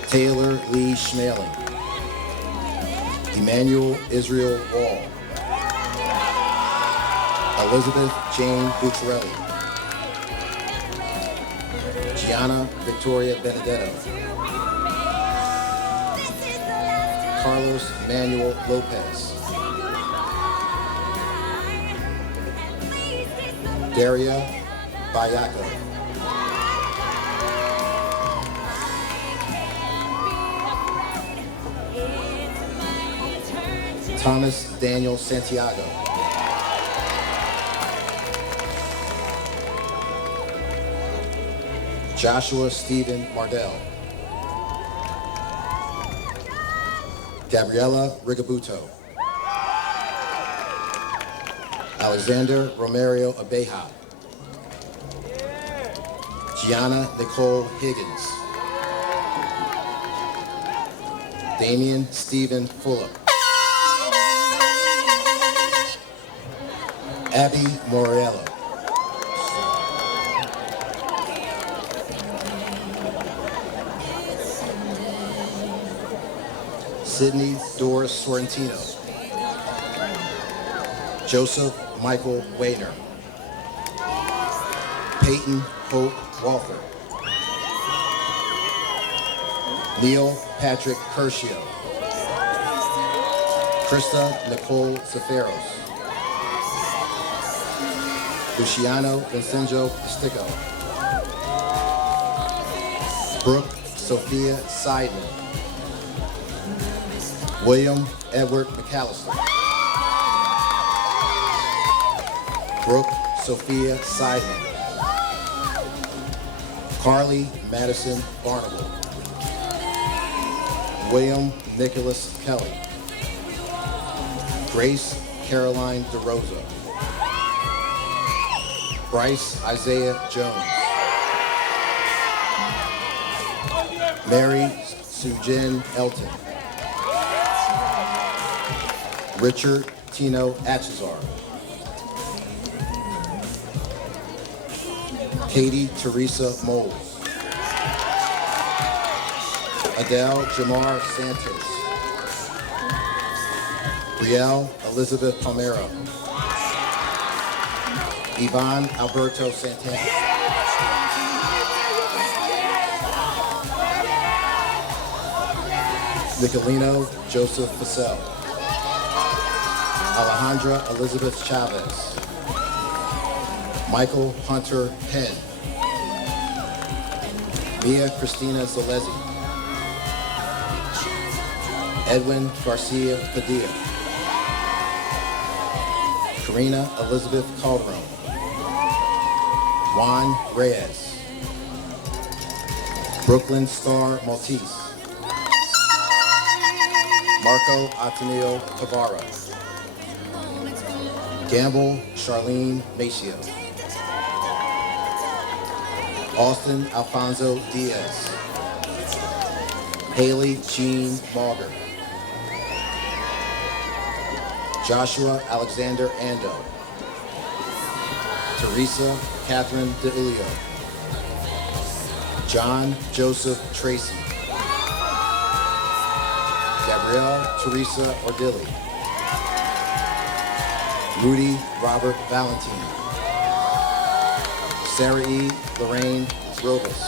Taylor Lee Schmaling. Emmanuel Israel Wall. Elizabeth Jane Bucciarelli. Gianna Victoria Benedetto. Carlos Manuel Lopez. Daria Bayaco. Thomas Daniel Santiago. Joshua Stephen Mardell. Gabriela Rigabuto. Alexander Romero Abeja. Gianna Nicole Higgins. Damian Stephen Fuller. Abby Morello. Sydney Doris Sorrentino. Joseph Michael Wayner. Peyton Hope Walker. Neil Patrick Curcio. Krista Nicole Zaferos. Luciano Vincenzo Stico. Brooke Sophia Seidman. William Edward McAllister. Brooke Sophia Seidman. Carly Madison Barnable. William Nicholas Kelly. Grace Caroline DeRosa. Bryce Isaiah Jones. Mary Sujin Elton. Richard Tino Achazar. Katie Teresa Moles. Adele Jamar Santos. Brielle Elizabeth Palmero. Yvonne Alberto Santana. Nicolino Joseph Facel. Alejandra Elizabeth Chavez. Michael Hunter Penn. Mia Cristina Zalezi. Edwin Garcia Padilla. Karina Elizabeth Calderon. Juan Reyes. Brooklyn Star Maltese. Marco Ateneo Tavara. Gamble Charlene Maceo. Austin Alfonso Diaz. Haley Jean Mauger. Joshua Alexander Ando. Teresa Catherine DeUlio. John Joseph Tracy. Gabrielle Teresa Ordilli. Rudy Robert Valentine. Sarah E. Lorraine Robus.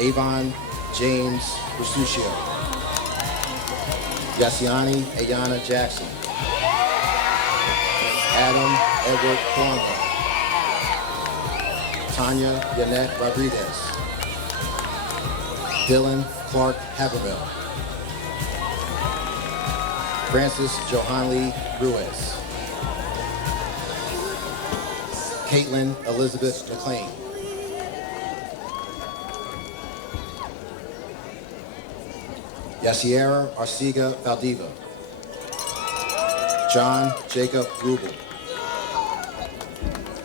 Avon James Resuccio. Yassiani Ayana Jackson. Adam Edward Thornhill. Tanya Yanette Rodriguez. Dylan Clark Haberville. Francis Johanly Ruiz. Caitlin Elizabeth McLean. Yasiera Arcega Valdiva. John Jacob Rubel.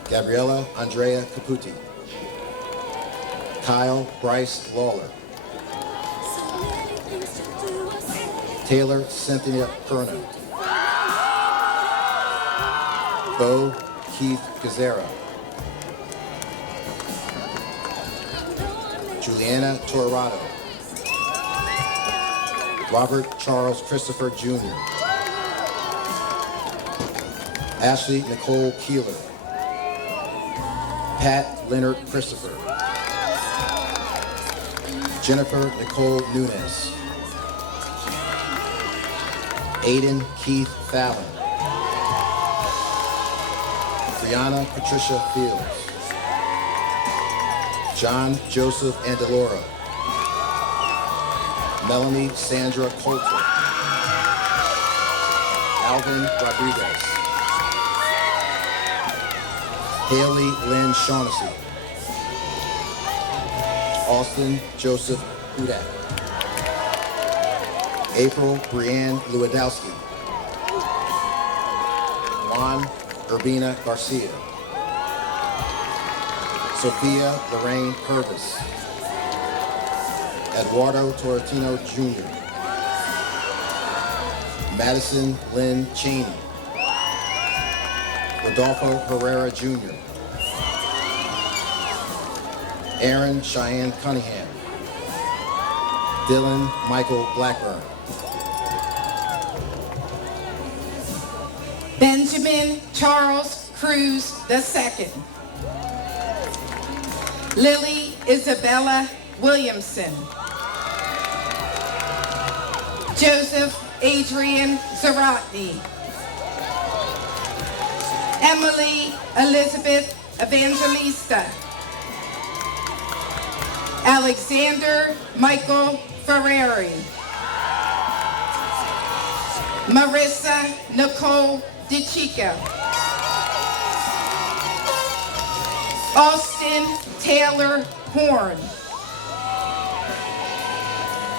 Gabriela Andrea Caputi. Kyle Bryce Lawler. Taylor Cynthia Perna. Bo Keith Gazera. Juliana Torrado. Robert Charles Christopher Jr. Ashley Nicole Keeler. Pat Leonard Christopher. Jennifer Nicole Nunes. Aiden Keith Fallon. Brianna Patricia Fields. John Joseph Andalora. Melanie Sandra Coulter. Alvin Rodriguez. Haley Lynn Shaughnessy. Austin Joseph Hudak. April Brianne Lewandowski. Juan Urbina Garcia. Sophia Lorraine Purvis. Eduardo Torretino Jr. Madison Lynn Cheney. Rodolfo Herrera Jr. Aaron Cheyenne Cunningham. Dylan Michael Blackburn. Benjamin Charles Cruz II. Lily Isabella Williamson. Joseph Adrian Zarotny. Emily Elizabeth Evangelista. Alexander Michael Ferrari. Marissa Nicole DeChico. Austin Taylor Horn.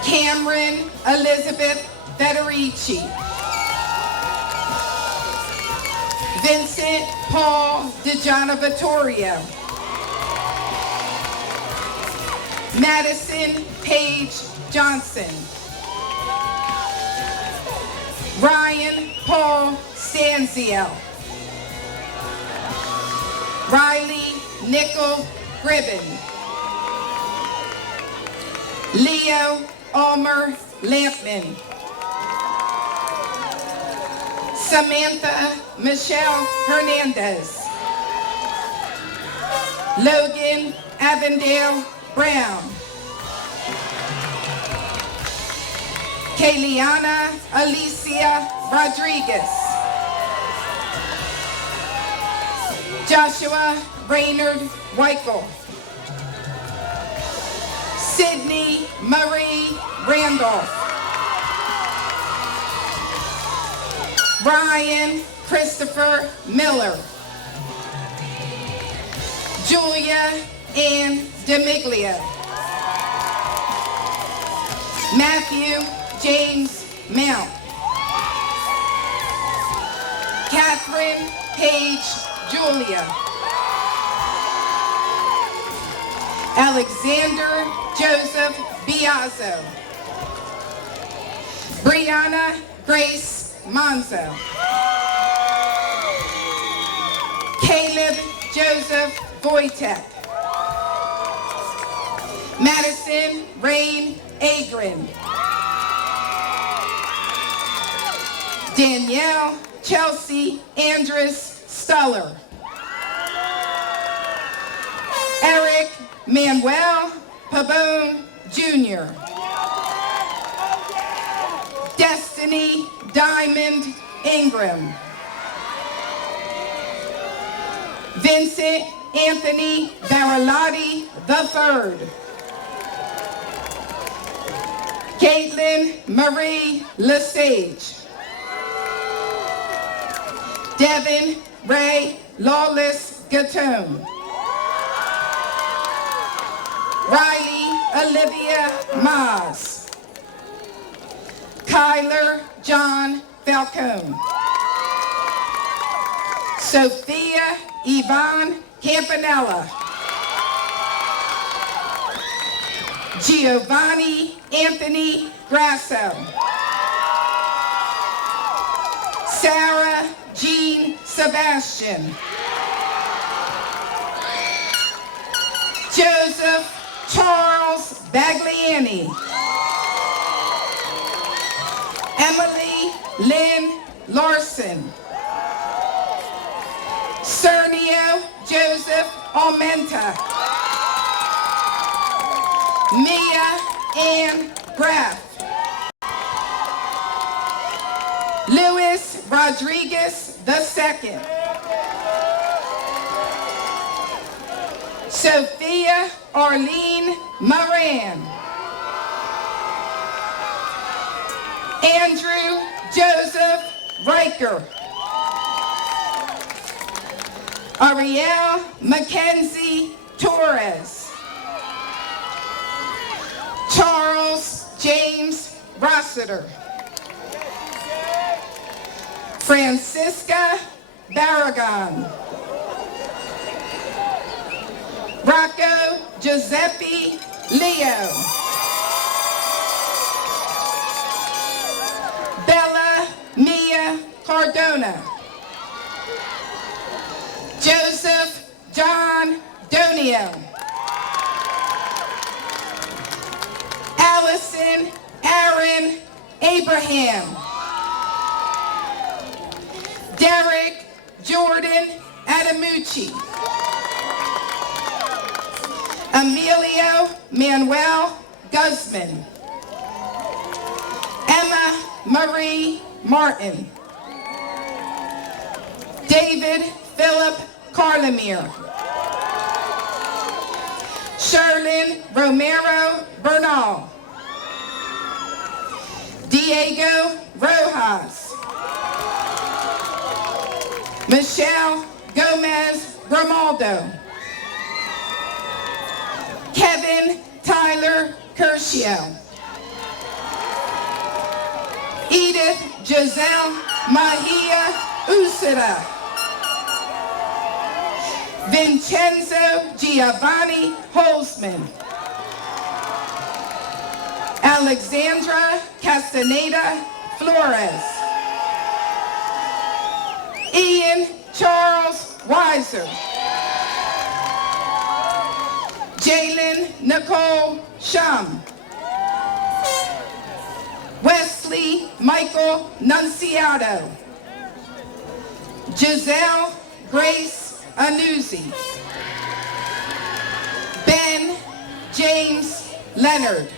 Cameron Elizabeth Federici. Vincent Paul DeGiannovittorio. Madison Paige Johnson. Ryan Paul Stanzio. Riley Nickel Gribben. Leo Almer Lampman. Samantha Michelle Hernandez. Logan Avondale Brown. Kayliana Alicia Rodriguez. Joshua Raynard Weichel. Sydney Marie Randolph. Ryan Christopher Miller. Julia Ann DeMiglio. Matthew James Mount. Catherine Page Julia. Alexander Joseph Biazzo. Brianna Grace Monzo. Caleb Joseph Wojtek. Madison Rain Agrin. Danielle Chelsea Andress Stuller. Eric Manuel Pabon Jr. Destiny Diamond Ingram. Vincent Anthony Baralotti III. Caitlin Marie Lesage. Devin Ray Lawless Gatone. Riley Olivia Maas. Kyler John Falcone. Sophia Yvonne Campanella. Giovanni Anthony Grasso. Sarah Jean Sebastian. Joseph Charles Bagliani. Emily Lynn Larson. Cernio Joseph Almenta. Mia Ann Graff. Luis Rodriguez II. Sophia Arlene Moran. Andrew Joseph Riker. Ariel Mackenzie Torres. Charles James Rossiter. Francisca Barragan. Rocco Giuseppe Leo. Bella Mia Cardona. Joseph John Donio. Allison Aaron Abraham. Derek Jordan Adamucci. Emilio Manuel Guzman. Emma Marie Martin. David Philip Carlemere. Sherlyn Romero Bernal. Diego Rojas. Michelle Gomez Grimaldo. Kevin Tyler Curcio. Edith Giselle Mahia Usida. Vincenzo Giovanni Holzman. Alexandra Castaneda Flores. Ian Charles Weiser. Jalen Nicole Shum. Wesley Michael Nunciato. Giselle Grace Anuzzi. Ben James Leonard.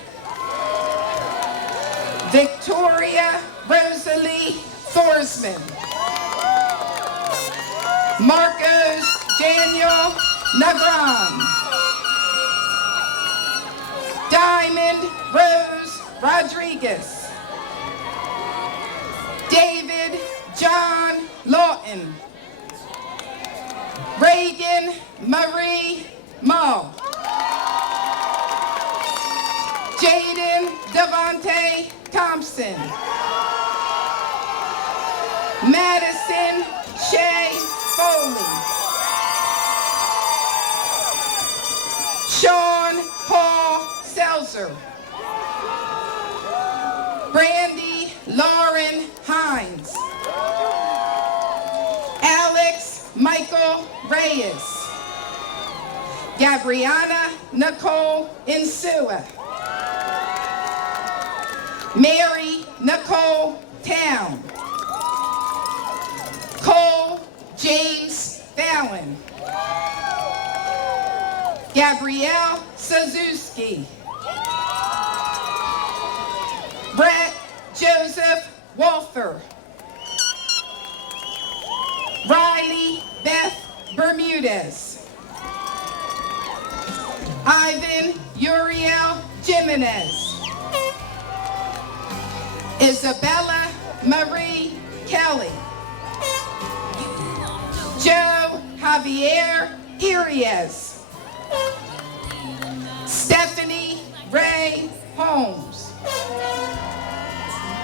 Victoria Rosalie Thorsman. Marcos Daniel Nagran. Diamond Rose Rodriguez. David John Lawton. Reagan Marie Mull. Jaden Devontae Thompson. Madison Shay Foley. Sean Paul Seltzer. Brandy Lauren Hines. Alex Michael Reyes. Gabriana Nicole Insua. Mary Nicole Town. Cole James Fallon. Gabrielle Suzuki. Brett Joseph Walther. Riley Beth Bermudez. Ivan Uriel Jimenez. Isabella Marie Kelly. Joe Javier Irias. Stephanie Ray Holmes.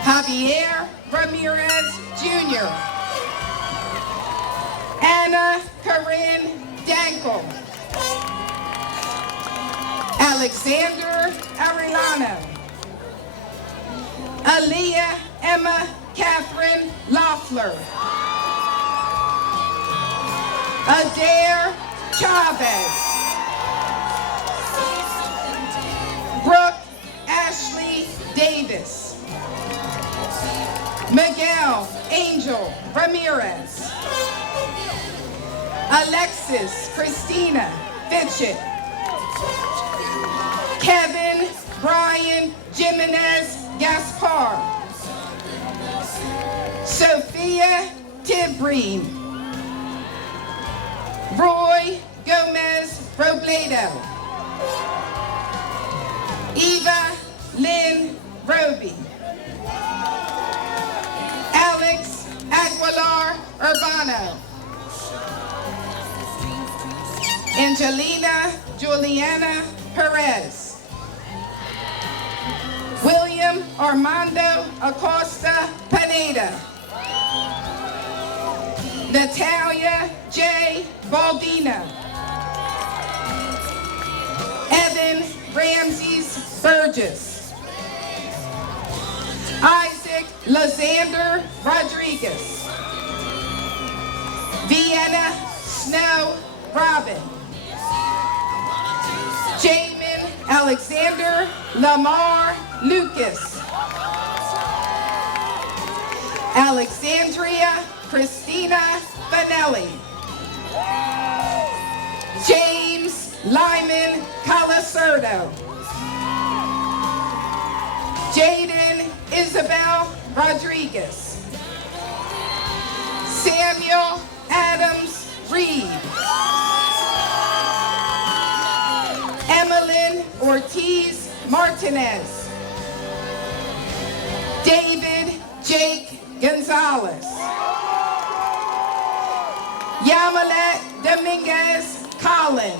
Javier Ramirez Jr. Anna Corinne Dankel. Alexander Arellano. Aaliyah Emma Catherine Loeffler. Adair Chavez. Brooke Ashley Davis. Miguel Angel Ramirez. Alexis Christina Fitchett. Kevin Brian Jimenez Gaspar. Sophia Tibreen. Roy Gomez Robledo. Eva Lynn Roby. Alex Aguilar Urbano. Angelina Juliana Perez. William Armando Acosta Pineda. Natalia J. Baldino. Evan Ramses Burgess. Isaac Lazander Rodriguez. Vienna Snow Robin. Jamin Alexander Lamar Lucas. Alexandria Christina Fanelli. James Lyman Calacerdo. Jaden Isabel Rodriguez. Samuel Adams Reed. Emmeline Ortiz Martinez. David Jake Gonzalez. Yamilet Dominguez Collin.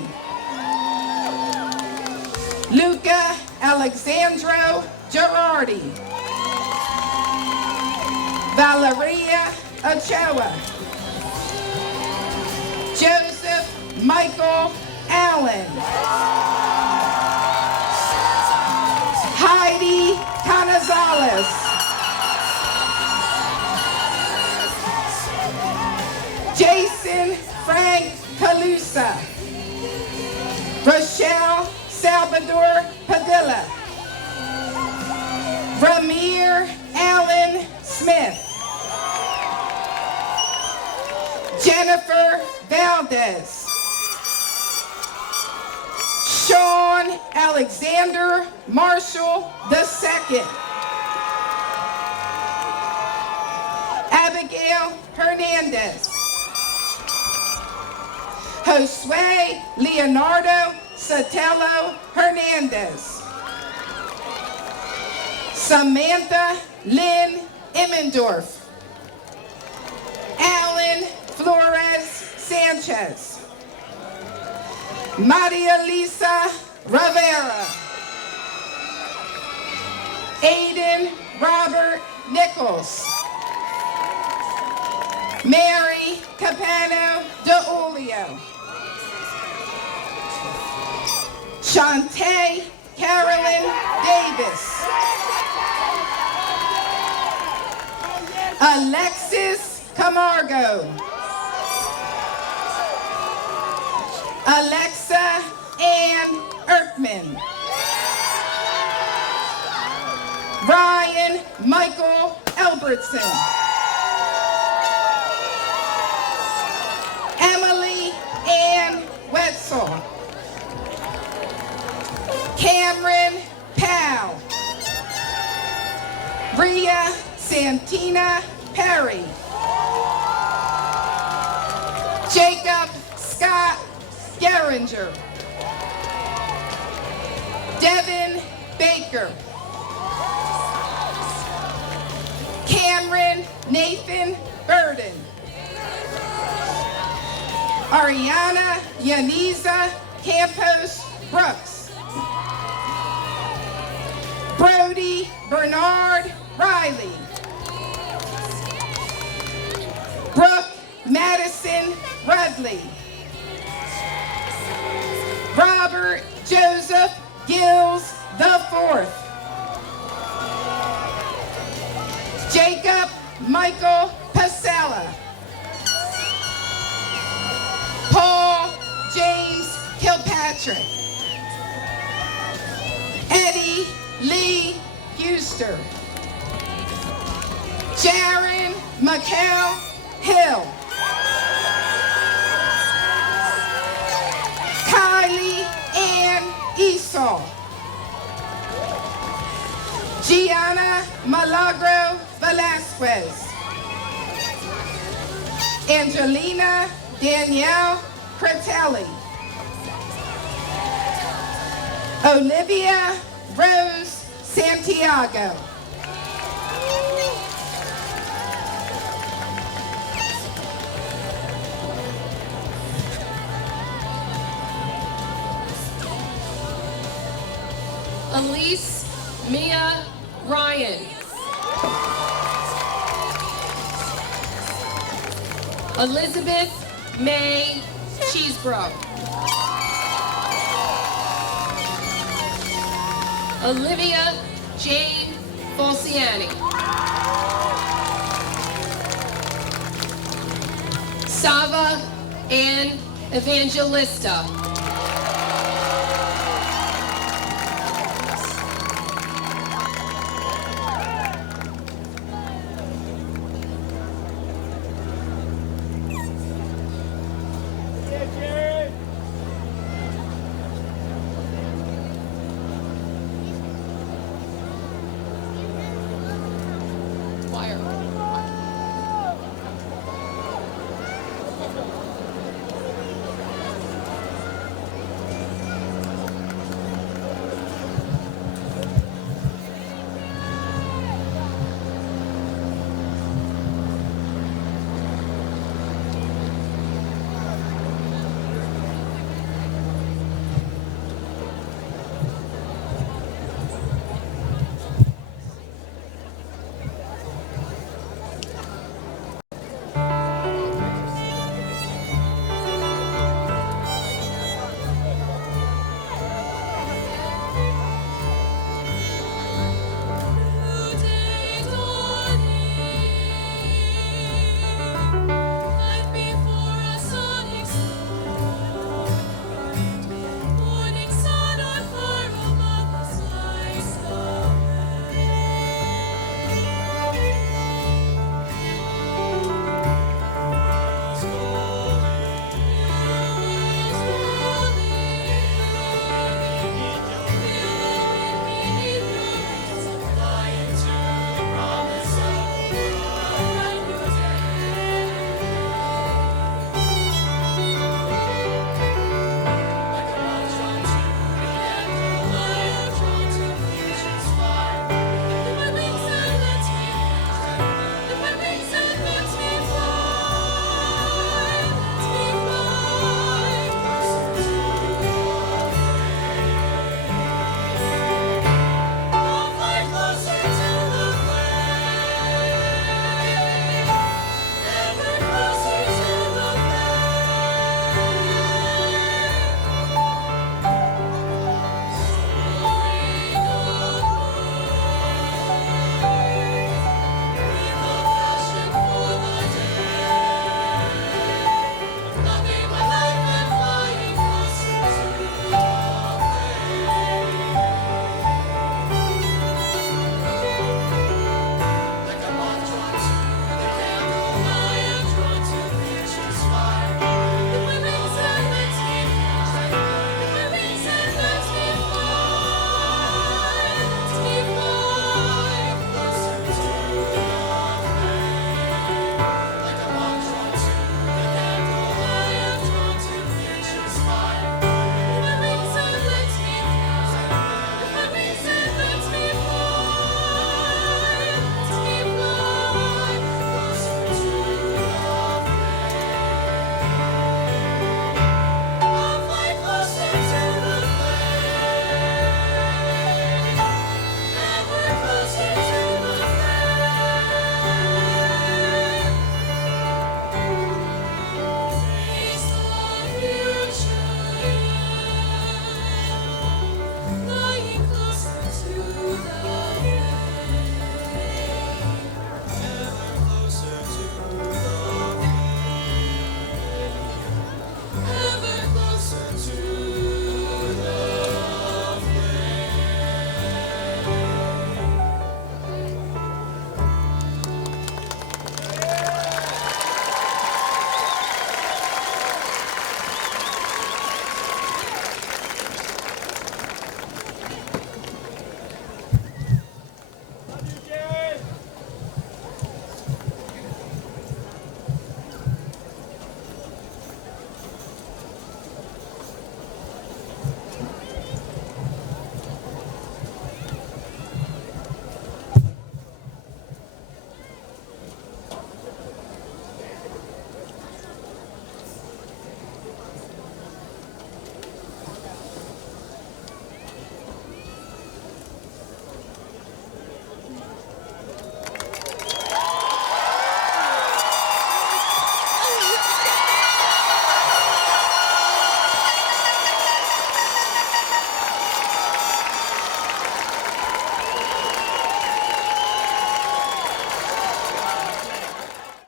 Luca Alexandro Girardi. Valeria Ochoa. Joseph Michael Allen. Heidi Canazales. Jason Frank Calusa. Rochelle Salvador Padilla. Ramir Allen Smith. Jennifer Valdez. Sean Alexander Marshall II. Abigail Hernandez. Josue Leonardo Sotelo Hernandez. Samantha Lynn Immendorf. Alan Flores Sanchez. Maria Lisa Rivera. Aiden Robert Nichols. Mary Capano de Olio. Shantae Carolyn Davis. Alexis Camargo. Alexa Ann Erkman. Ryan Michael Albertson. Emily Ann Wetzel. Cameron Powell. Rhea Santina Perry. Jacob Scott Geringer. Devin Baker. Cameron Nathan Burden. Ariana Yaniza Campos Brooks. Brody Bernard Riley. Brooke Madison Rudley. Robert Joseph Gills IV. Jacob Michael Pasella. Paul James Kilpatrick. Eddie Lee Huster. Jaron McHale Hill. Kylie Ann Esau. Gianna Milagro Velasquez. Angelina Danielle Critelli. Olivia Rose Santiago. Elise Mia Ryan. Elizabeth May Cheesebro. Olivia Jane Falciani. Sava Ann Evangelista.